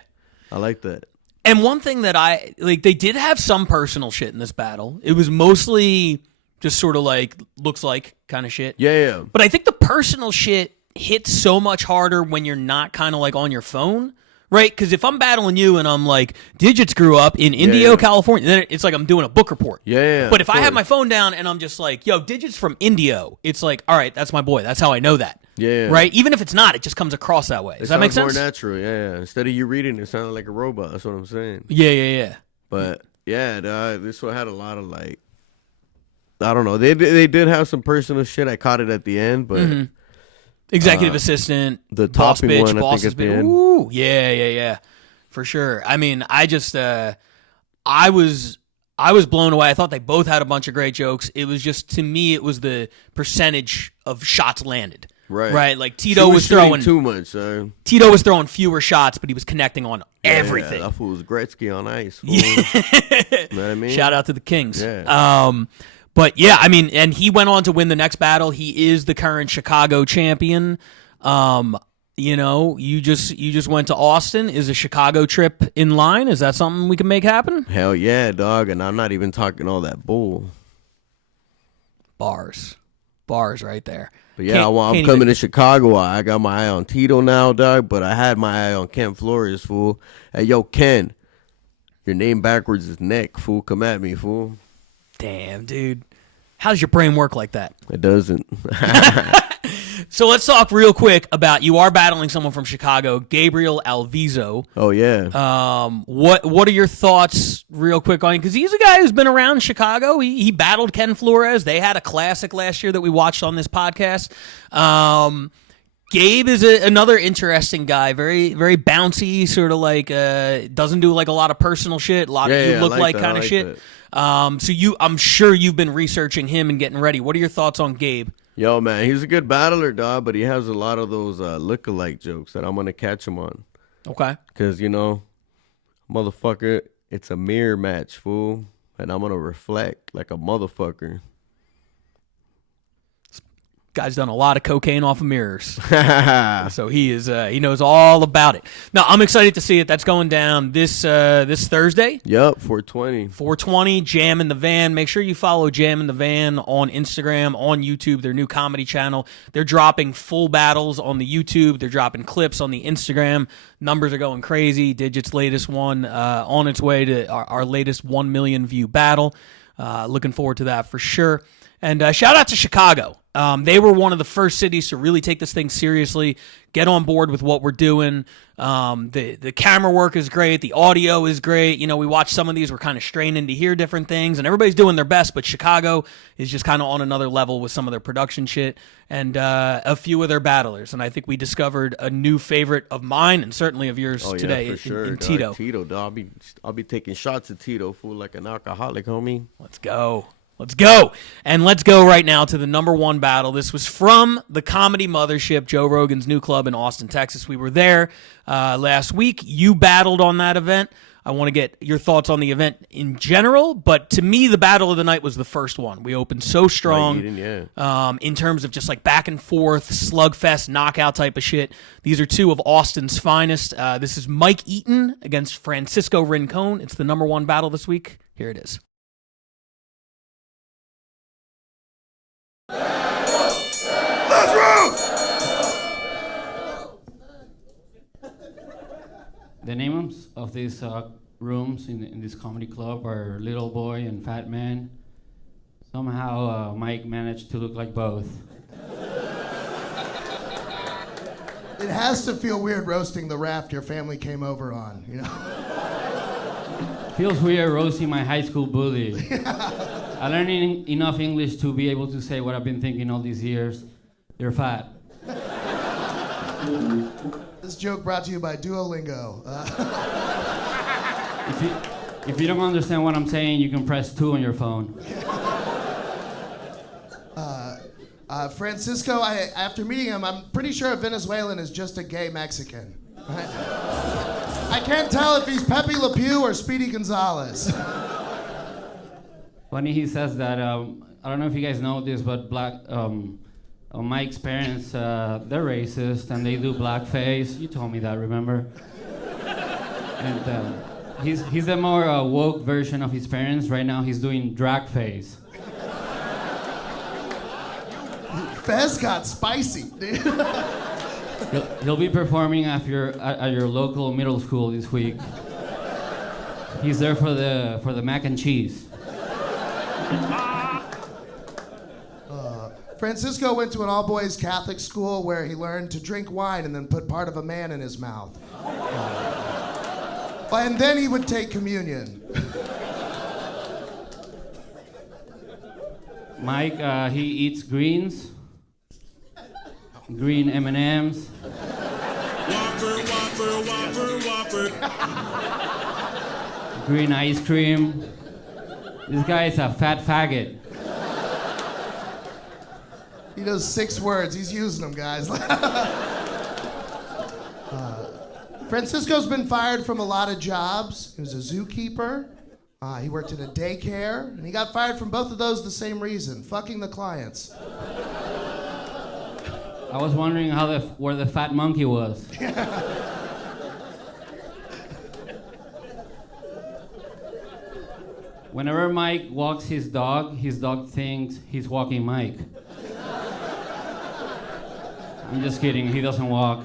I like that. And one thing that I like, they did have some personal shit in this battle. It was mostly just sort of like looks like kind of shit. Yeah. But I think the personal shit hits so much harder when you're not kind of like on your phone, right? Because if I'm battling you and I'm like, Digits grew up in Indio, California, then it's like I'm doing a book report. Yeah. But if I have my phone down and I'm just like, yo, Digits from Indio, it's like, all right, that's my boy. That's how I know that. Yeah. Right? Even if it's not, it just comes across that way. Does that make sense? More natural, yeah. Instead of you reading, it sounded like a robot. That's what I'm saying. Yeah. But yeah, this one had a lot of like, I don't know. They did have some personal shit. I caught it at the end, but executive assistant, the boss topping bitch, one, boss I think, bitch. at the end. Ooh, yeah, for sure. I mean, I just, I was blown away. I thought they both had a bunch of great jokes. It was just, to me, it was the percentage of shots landed. Right. Like Tito was throwing too much. Tito was throwing fewer shots, but he was connecting on everything. That fool was Gretzky on ice. Fool. You know what I mean? Shout out to the Kings. Yeah. But yeah, I mean, and he went on to win the next battle. He is the current Chicago champion. You know, you just went to Austin. Is a Chicago trip in line? Is that something we can make happen? Hell yeah, dog. And I'm not even talking all that bull. Bars right there. But yeah, I'm coming to Chicago. I got my eye on Tito now, dog. But I had my eye on Ken Flores, fool. Hey, yo, Ken, your name backwards is Nick, fool. Come at me, fool. Damn, dude. How does your brain work like that? It doesn't. So let's talk real quick about, you are battling someone from Chicago, Gabriel Alviso. Oh, yeah. What are your thoughts real quick on him? Because he's a guy who's been around Chicago. He battled Ken Flores. They had a classic last year that we watched on this podcast. Gabe is another interesting guy, very very bouncy, sort of like doesn't do like a lot of personal shit, a lot of you look like kind of shit. So I'm sure you've been researching him and getting ready. What are your thoughts on Gabe? Yo, man, he's a good battler, dog, but he has a lot of those look-alike jokes that I'm gonna catch him on. Okay. Because motherfucker, it's a mirror match, fool, and I'm gonna reflect like a motherfucker. Guy's done a lot of cocaine off of mirrors. So he knows all about it. Now, I'm excited to see it. That's going down this Thursday. Yep, 420. 420, Jam in the Van. Make sure you follow Jam in the Van on Instagram, on YouTube, their new comedy channel. They're dropping full battles on the YouTube. They're dropping clips on the Instagram. Numbers are going crazy. Digit's latest one on its way to our latest 1 million view battle. Looking forward to that for sure. And shout out to Chicago. They were one of the first cities to really take this thing seriously, get on board with what we're doing. The camera work is great. The audio is great. You know, we watched some of these. We're kind of straining to hear different things, and everybody's doing their best, but Chicago is just kind of on another level with some of their production shit and a few of their battlers. And I think we discovered a new favorite of mine and certainly of yours today for sure, in Tito. Tito, dog. I'll be taking shots at Tito, fool, like an alcoholic, homie. Let's go. Let's go. And let's go right now to the number one battle. This was from the Comedy Mothership, Joe Rogan's new club in Austin, Texas. We were there last week. You battled on that event. I want to get your thoughts on the event in general, but to me, the battle of the night was the first one. We opened so strong in terms of just like back and forth, slugfest, knockout type of shit. These are two of Austin's finest. This is Mike Eaton against Francisco Rincon. It's the number one battle this week. Here it is. Let's roast! The names of these rooms in this comedy club are Little Boy and Fat Man. Somehow Mike managed to look like both. It has to feel weird roasting the raft your family came over on, you know? Feels weird roasting my high school bully. I learned enough English to be able to say what I've been thinking all these years. You're fat. This joke brought to you by Duolingo. If you don't understand what I'm saying, you can press 2 on your phone. Francisco, after meeting him, I'm pretty sure a Venezuelan is just a gay Mexican. Right? I can't tell if he's Pepe Le Pew or Speedy Gonzalez. Funny he says that. I don't know if you guys know this, but Mike's parents, they're racist and they do blackface. You told me that, remember? And he's the more woke version of his parents. Right now he's doing drag face. Fez got spicy, dude. He'll be performing at your local middle school this week. He's there for the mac and cheese. Francisco went to an all-boys Catholic school where he learned to drink wine and then put part of a man in his mouth. And then he would take communion. Mike, he eats greens, green M&Ms. Whopper. Green ice cream. This guy is a fat faggot. He does 6 words. He's using them, guys. Francisco's been fired from a lot of jobs. He was a zookeeper. He worked in a daycare. And he got fired from both of those the same reason, fucking the clients. I was wondering where the fat monkey was. Whenever Mike walks his dog thinks he's walking Mike. I'm just kidding, he doesn't walk.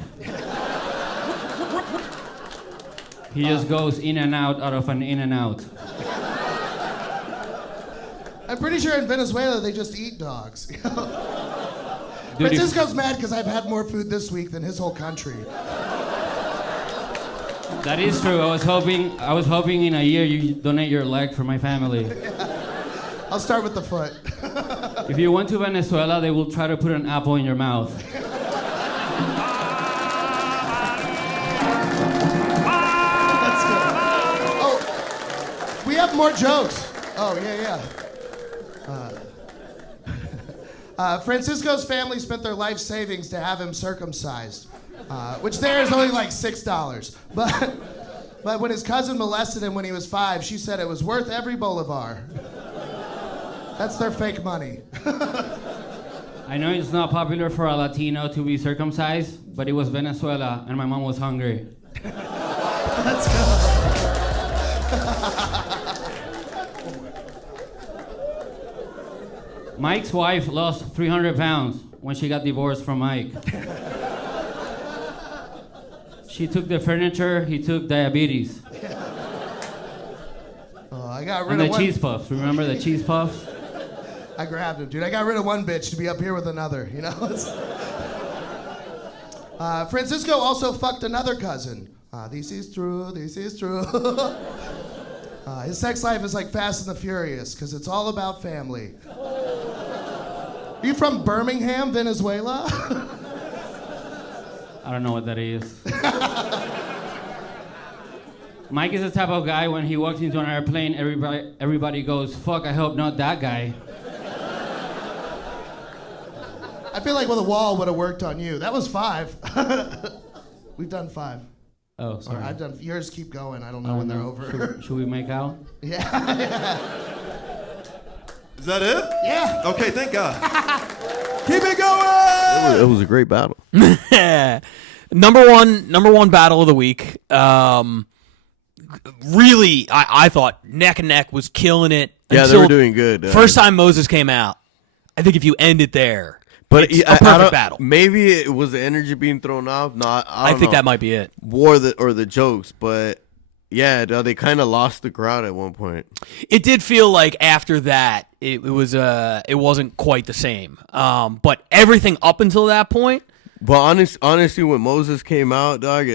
He just goes in and out of an in and out. I'm pretty sure in Venezuela they just eat dogs. Francisco's mad because I've had more food this week than his whole country. That is true. I was hoping in a year you donate your leg for my family. I'll start with the foot. If you went to Venezuela, they will try to put an apple in your mouth. That's good. Oh, we have more jokes. Oh, yeah. Francisco's family spent their life savings to have him circumcised, which there is only like $6. But when his cousin molested him when he was 5, she said it was worth every bolivar. That's their fake money. I know it's not popular for a Latino to be circumcised, but it was Venezuela, and my mom was hungry. Let's go. Mike's wife lost 300 pounds when she got divorced from Mike. She took the furniture, he took diabetes. Oh, I got rid And of the one. cheese puffs. Remember the cheese puffs? I grabbed him, dude. I got rid of one bitch to be up here with another, you know? Francisco also fucked another cousin. This is true, this is true. His sex life is like Fast and the Furious, because it's all about family. Are you from Birmingham, Venezuela? I don't know what that is. Mike is the type of guy when he walks into an airplane, everybody goes, fuck, I hope not that guy. I feel like the wall would have worked on you. That was 5. We've done 5. Oh, sorry. Or I've done. Yours keep going. I don't know when they're over. Should we make out? Yeah. Is that it? Yeah. Okay, thank God. Keep it going! It was a great battle. Number one battle of the week. Really, I thought neck and neck was killing it. Yeah, they were doing good. First time Moses came out. I think if you end it there, but it's a perfect battle. Maybe it was the energy being thrown off. I think that might be it. Or the jokes, but yeah, they kind of lost the crowd at one point. It did feel like after that it wasn't quite the same. But everything up until that point. But honestly, when Moses came out, dog,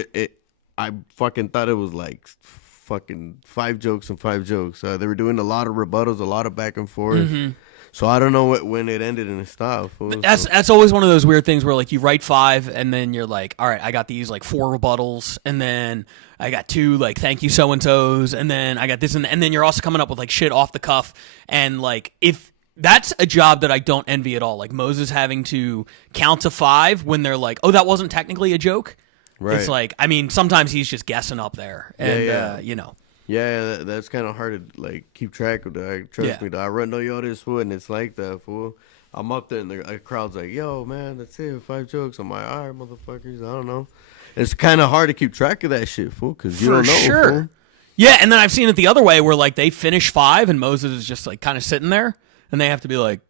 I fucking thought it was like fucking 5 jokes and 5 jokes. They were doing a lot of rebuttals, a lot of back and forth. Mm-hmm. So I don't know when it ended in a style. That's always one of those weird things where like you write 5 and then you're like, all right, I got these like 4 rebuttals and then I got 2 like thank you so and so's and then I got this and then you're also coming up with like shit off the cuff and like if that's a job that I don't envy at all. Like Moses having to count to 5 when they're like, oh, that wasn't technically a joke. Right. It's like, I mean, sometimes he's just guessing up there and you know. Yeah, that's kind of hard to like keep track of. That. Trust me, dog. I run know y'all this fool, and it's like that fool. I'm up there, and the crowd's like, "Yo, man, that's it. 5 jokes." I'm like, "All right, motherfuckers." I don't know. It's kind of hard to keep track of that shit, fool, because you don't know. Sure. Fool. Yeah, and then I've seen it the other way, where like they finish 5, and Moses is just like kind of sitting there, and they have to be like,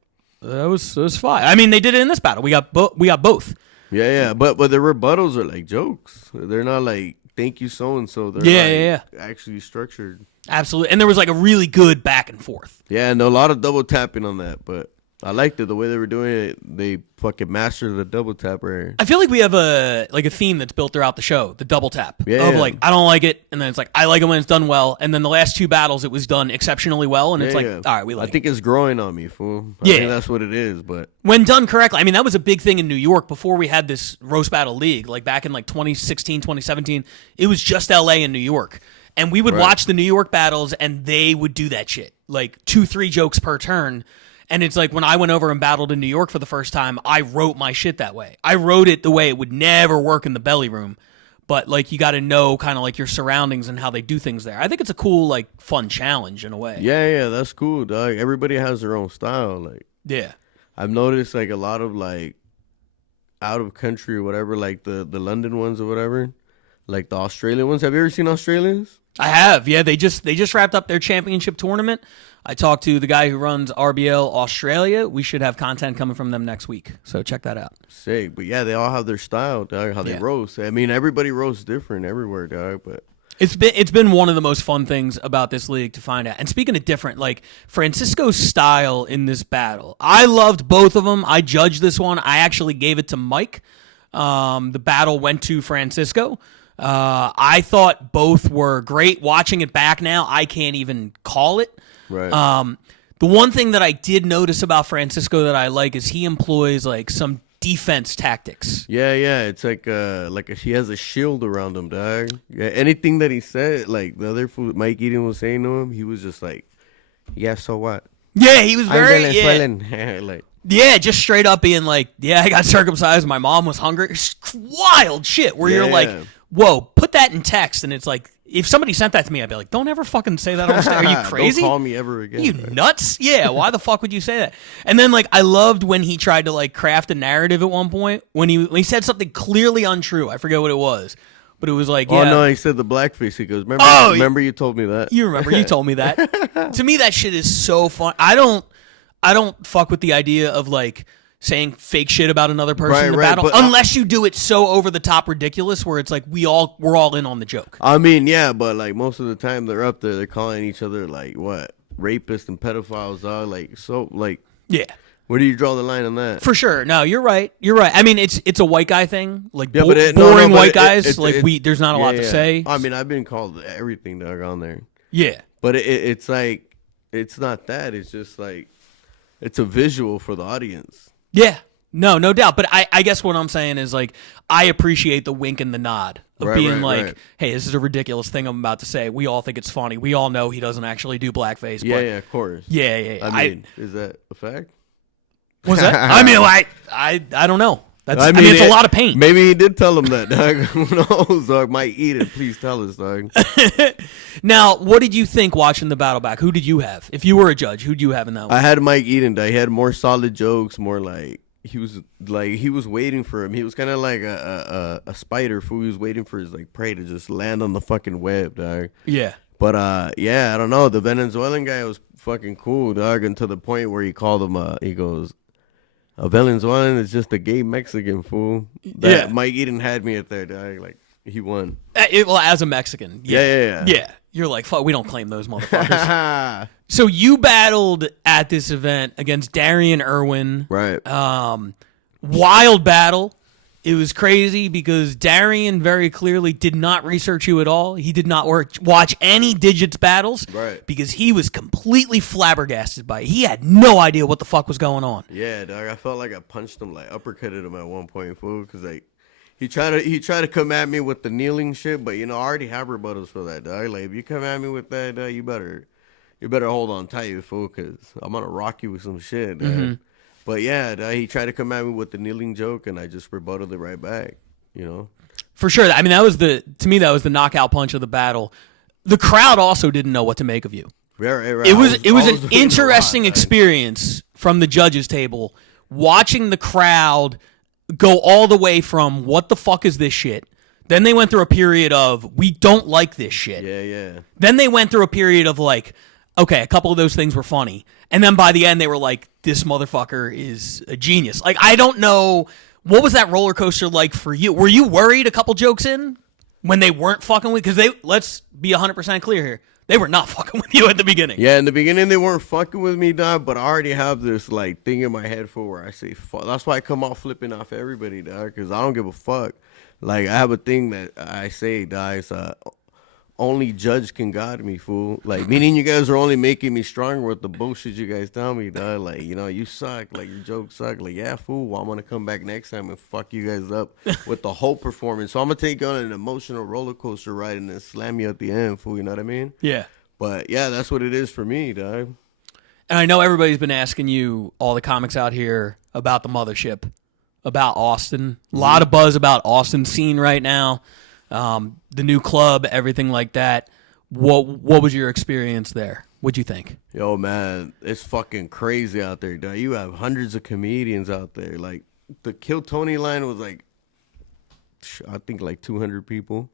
"That was 5." I mean, they did it in this battle. We got both. Yeah, but the rebuttals are like jokes. They're not like thank you so and so. They're actually structured. Absolutely, and there was like a really good back and forth. Yeah, and a lot of double tapping on that, but I liked it the way they were doing it. They fucking mastered the double tap right here. I feel like we have a theme that's built throughout the show, the double tap. Yeah. Like I don't like it, and then it's like I like it when it's done well, and then the last 2 battles it was done exceptionally well, and it's like all right, we like. I think it's growing on me, fool. I think that's what it is, but when done correctly, I mean that was a big thing in New York before we had this roast battle league. Like back in like 2016, 2017, it was just LA and New York. And we would watch the New York battles, and they would do that shit, like 2-3 jokes per turn. And it's like when I went over and battled in New York for the first time, I wrote my shit that way. I wrote it the way it would never work in the belly room. But like you got to know kind of like your surroundings and how they do things there. I think it's a cool, like fun challenge in a way. Yeah, that's cool, dog. Everybody has their own style. Like I've noticed like a lot of like out of country or whatever, like the London ones or whatever, like the Australian ones. Have you ever seen Australians? I have. Yeah, they just wrapped up their championship tournament. I talked to the guy who runs RBL Australia. We should have content coming from them next week, so check that out. Sick, but yeah, they all have their style, dog. How they roast. I mean, everybody roasts different everywhere, dog. But it's been one of the most fun things about this league to find out. And speaking of different, like Francisco's style in this battle, I loved both of them. I judged this one. I actually gave it to Mike. The battle went to Francisco. I thought both were great. Watching it back now, I can't even call it. Right. The one thing that I did notice about Francisco that I like is he employs like some defense tactics. Yeah. It's like he has a shield around him, dog. Yeah. Anything that he said, like the other fool Mike Eden was saying to him, he was just like, "Yeah, so what?" Yeah, he was very like. Yeah, just straight up being like, yeah, I got circumcised. My mom was hungry. It's wild shit where you're like, whoa, put that in text. And it's like, if somebody sent that to me, I'd be like, don't ever fucking say that on stage. Are you crazy? Don't call me ever again. You nuts? Yeah, why the fuck would you say that? And then, like, I loved when he tried to, like, craft a narrative at one point when he said something clearly untrue. I forget what it was. But it was like, yeah. Oh, no, he said the blackface. He goes, remember you told me that? You remember, you told me that. To me, that shit is so fun. I don't fuck with the idea of, like, saying fake shit about another person in the battle, unless you do it so over the top ridiculous where it's like we're all in on the joke. I mean, yeah, but like most of the time they're up there, they're calling each other like what, rapists and pedophiles are like, so like, yeah. Where do you draw the line on that? For sure. No, you're right. You're right. I mean, it's a white guy thing. Like yeah, boring white guys. There's not a lot to say. I mean, I've been called everything dog on there. Yeah. But it's like, it's not that. It's just like, it's a visual for the audience. Yeah. No doubt. But I guess what I'm saying is like, I appreciate the wink and the nod of being like, hey, this is a ridiculous thing I'm about to say. We all think it's funny. We all know he doesn't actually do blackface. Yeah, but yeah, of course. Yeah. I mean, is that a fact? Was that? I mean, like, I don't know. I mean, it's a lot of paint. Maybe he did tell him that, dog. Who knows, dog? Might eat it. Please tell us, dog. Now, what did you think watching the battle back? Who did you have? If you were a judge, who'd you have in that one? I had Mike Eden. He had more solid jokes, more like he was waiting for him. He was kind of like a spider who was waiting for his like prey to just land on the fucking web, dog. Yeah. But yeah, I don't know. The Venezuelan guy was fucking cool, dog, and to the point where he called him. He goes, "A Venezuelan is just a gay Mexican fool." That Mike Eden had me at there, dog. Like he won. Well, as a Mexican, yeah. You're like, fuck, we don't claim those motherfuckers. So you battled at this event against Darian Irwin. Right. Wild battle. It was crazy because Darian very clearly did not research you at all. He did not watch any Digits battles. Right. Because he was completely flabbergasted by it. He had no idea what the fuck was going on. Yeah, dog. I felt like I punched him, like uppercutted him at one point, fool, because like he tried to come at me with the kneeling shit, but you know I already have rebuttals for that, dog. Like if you come at me with that, dog, you better hold on tight, fool, because I'm gonna rock you with some shit, dog. Mm-hmm. But yeah, dog, he tried to come at me with the kneeling joke, and I just rebutted it right back. You know, for sure. I mean, that was the knockout punch of the battle. The crowd also didn't know what to make of you. Right. It was an interesting experience from the judges' table, watching the crowd go all the way from what the fuck is this shit? Then they went through a period of we don't like this shit. Yeah. Then they went through a period of like, okay, a couple of those things were funny. And then by the end they were like, this motherfucker is a genius. Like, I don't know, what was that roller coaster like for you? Were you worried a couple jokes in when they weren't fucking with? Because let's be 100% clear here. They were not fucking with you at the beginning. Yeah, in the beginning they weren't fucking with me, dog. But I already have this like thing in my head for where I say fuck. That's why I come off flipping off everybody, dog. Because I don't give a fuck. Like I have a thing that I say, dog. It's only judge can guide me, fool. Like meaning you guys are only making me stronger with the bullshit you guys tell me, dog. Like you know you suck. Like your jokes suck. Like yeah, fool. Well, I'm gonna come back next time and fuck you guys up with the whole performance. So I'm gonna take you on an emotional roller coaster ride and then slam you at the end, fool. You know what I mean? Yeah. But yeah, that's what it is for me, dog. And I know everybody's been asking you, all the comics out here, about the mothership, about Austin. A lot of buzz about Austin's scene right now, the new club, everything like that. What was your experience there? What'd you think? Yo, man, it's fucking crazy out there, dog. You have hundreds of comedians out there. Like the Kill Tony line was like, I think like 200 people.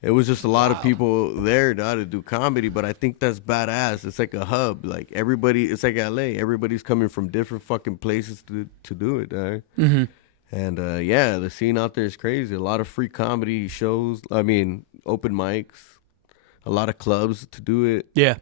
It was just a lot of people there, dog, to do comedy, but I think that's badass. It's like a hub. Like everybody, it's like LA. Everybody's coming from different fucking places to do it, dog. Mm-hmm. And yeah, the scene out there is crazy. A lot of free comedy shows. I mean, open mics. A lot of clubs to do it. Yeah.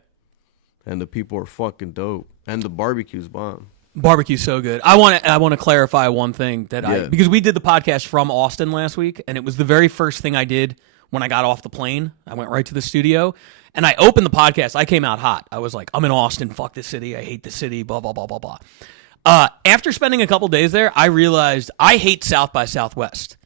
And the people are fucking dope. And the barbecue's bomb. Barbecue's so good. I want to clarify one thing because we did the podcast from Austin last week, and it was the very first thing I did when I got off the plane. I went right to the studio, and I opened the podcast. I came out hot. I was like, I'm in Austin. Fuck this city. I hate the city. Blah, blah, blah, blah, blah. After spending a couple days there, I realized I hate South by Southwest.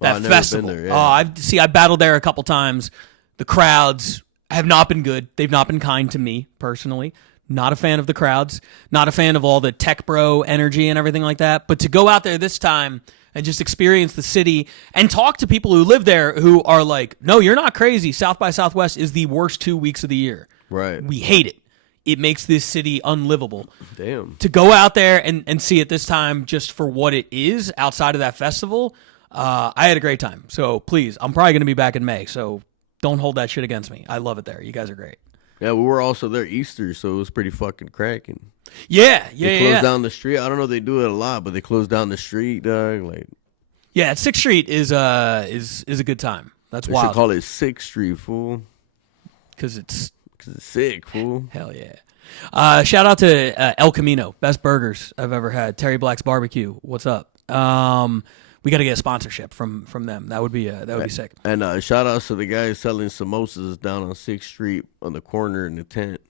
That festival. Been there, yeah. I battled there a couple times. The crowds have not been good. They've not been kind to me personally. Not a fan of the crowds. Not a fan of all the tech bro energy and everything like that. But to go out there this time and just experience the city and talk to people who live there who are like, no, you're not crazy. South by Southwest is the worst 2 weeks of the year. Right. We hate it. It makes this city unlivable. Damn. To go out there and see it this time just for what it is outside of that festival, I had a great time. So please, I'm probably going to be back in May. So don't hold that shit against me. I love it there. You guys are great. Yeah, we were also there Easter, so it was pretty fucking cracking. Yeah. They closed down the street. I don't know if they do it a lot, but they closed down the street, dog. Like, yeah, 6th Street is a good time. That's they wild. should call it 6th Street, fool. Because it's sick, fool. Hell yeah. Shout out to El Camino, best burgers I've ever had. Terry Black's Barbecue. What's up? We got to get a sponsorship from them. That would be sick. And shout outs to the guy selling samosas down on 6th Street on the corner in the tent.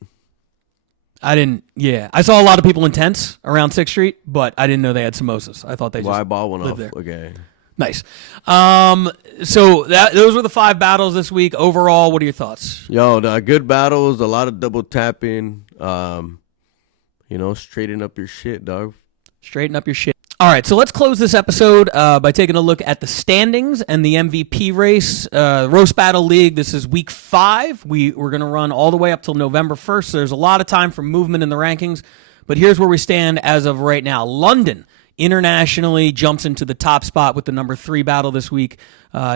I saw a lot of people in tents around 6th Street, but I didn't know they had samosas. I thought they just I bought one lived off. there. Okay. Nice. So those were the 5 battles this week. Overall, what are your thoughts? Yo, good battles, a lot of double tapping. Straighten up your shit, dog. Straighten up your shit. All right, so let's close this episode by taking a look at the standings and the MVP race. Roast Battle League, this is week 5. We're going to run all the way up till November 1st. So there's a lot of time for movement in the rankings. But here's where we stand as of right now. London internationally jumps into the top spot with the number 3 battle this week,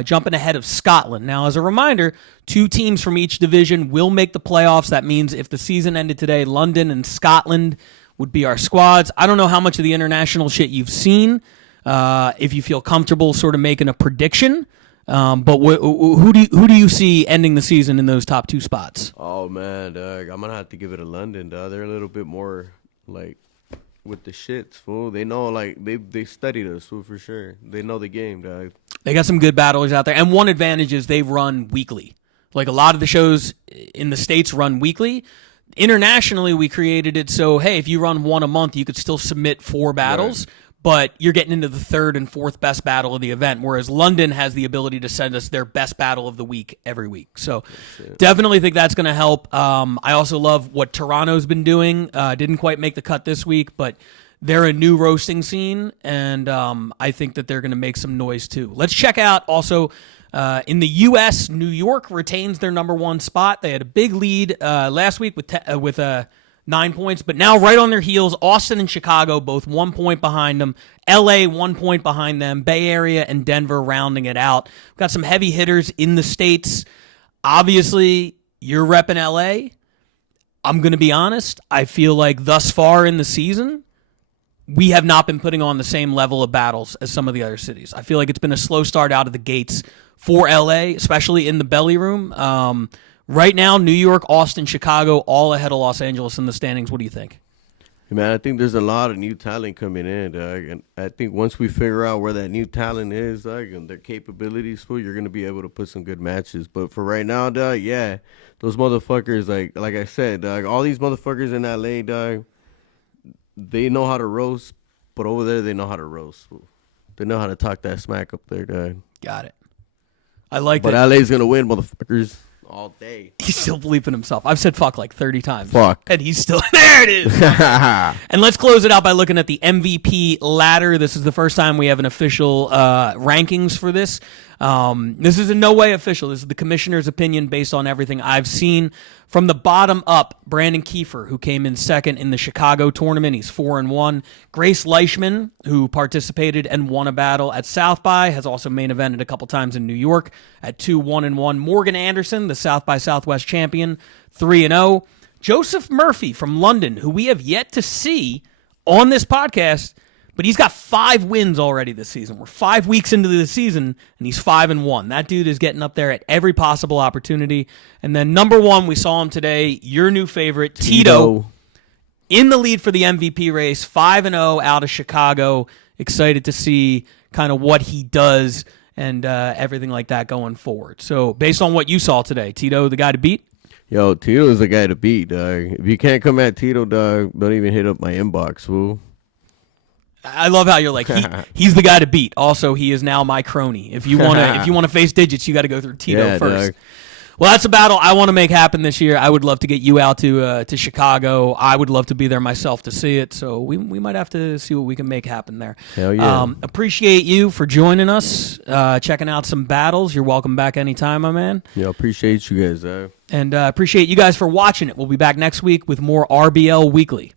jumping ahead of Scotland. Now, as a reminder, 2 teams from each division will make the playoffs. That means if the season ended today, London and Scotland would be our squads. I don't know how much of the international shit you've seen, if you feel comfortable sort of making a prediction, but who do you see ending the season in those top 2 spots? Oh, man, dog. I'm going to have to give it to London, dog. They're a little bit more, like, with the shits, fool. They know, like, they studied us, fool, for sure. They know the game, dog. They got some good battlers out there. And one advantage is they run weekly. Like, a lot of the shows in the States run weekly. Internationally, we created it so, hey, if you run 1 a month, you could still submit 4 battles, but you're getting into the 3rd and 4th best battle of the event, whereas London has the ability to send us their best battle of the week every week. So definitely think that's going to help. I also love what Toronto's been doing. Didn't quite make the cut this week, but they're a new roasting scene, and I think that they're going to make some noise too. Let's check out also in the U.S., New York retains their number 1 spot. They had a big lead last week with 9 points, but now right on their heels, Austin and Chicago, both 1 point behind them. L.A., 1 point behind them. Bay Area and Denver rounding it out. We've got some heavy hitters in the States. Obviously, you're repping L.A. I'm going to be honest. I feel like thus far in the season, we have not been putting on the same level of battles as some of the other cities. I feel like it's been a slow start out of the gates for LA, especially in the belly room. Right now, New York, Austin, Chicago, all ahead of Los Angeles in the standings. What do you think? Hey, man, I think there's a lot of new talent coming in, dog. And I think once we figure out where that new talent is, dog, and their capabilities, fool, you're going to be able to put some good matches. But for right now, dog, yeah, those motherfuckers, like I said, dog, all these motherfuckers in LA, dog, they know how to roast, but over there, they know how to roast, fool. They know how to talk that smack up there, dog. Got it. I like that. But LA's going to win, motherfuckers. All day. He's still bleeping himself. I've said fuck like 30 times. Fuck. And he's still, there it is. And let's close it out by looking at the MVP ladder. This is the first time we have an official rankings for this. This is in no way official. This is the commissioner's opinion based on everything I've seen. From the bottom up, Brandon Kiefer, who came in second in the Chicago tournament. He's 4-1. Grace Leishman, who participated and won a battle at South by, has also main evented a couple times in New York at 2-1-1. Morgan Anderson, the South by Southwest champion, 3-0. Joseph Murphy from London, who we have yet to see on this podcast, but he's got 5 wins already this season. We're 5 weeks into the season, and he's 5-1. That dude is getting up there at every possible opportunity. And then number 1, we saw him today, your new favorite, Tito, in the lead for the MVP race, 5-0 out of Chicago. Excited to see kind of what he does and everything like that going forward. So based on what you saw today, Tito, the guy to beat? Yo, Tito's the guy to beat, dog. If you can't come at Tito, dog, don't even hit up my inbox, fool. I love how you're like he's the guy to beat. Also, he is now my crony. If you want to face digits, you got to go through Tito first. Dog. Well, that's a battle I want to make happen this year. I would love to get you out to Chicago. I would love to be there myself to see it. So we might have to see what we can make happen there. Hell yeah. Appreciate you for joining us, checking out some battles. You're welcome back anytime, my man. Yeah, appreciate you guys. And appreciate you guys for watching it. We'll be back next week with more RBL Weekly.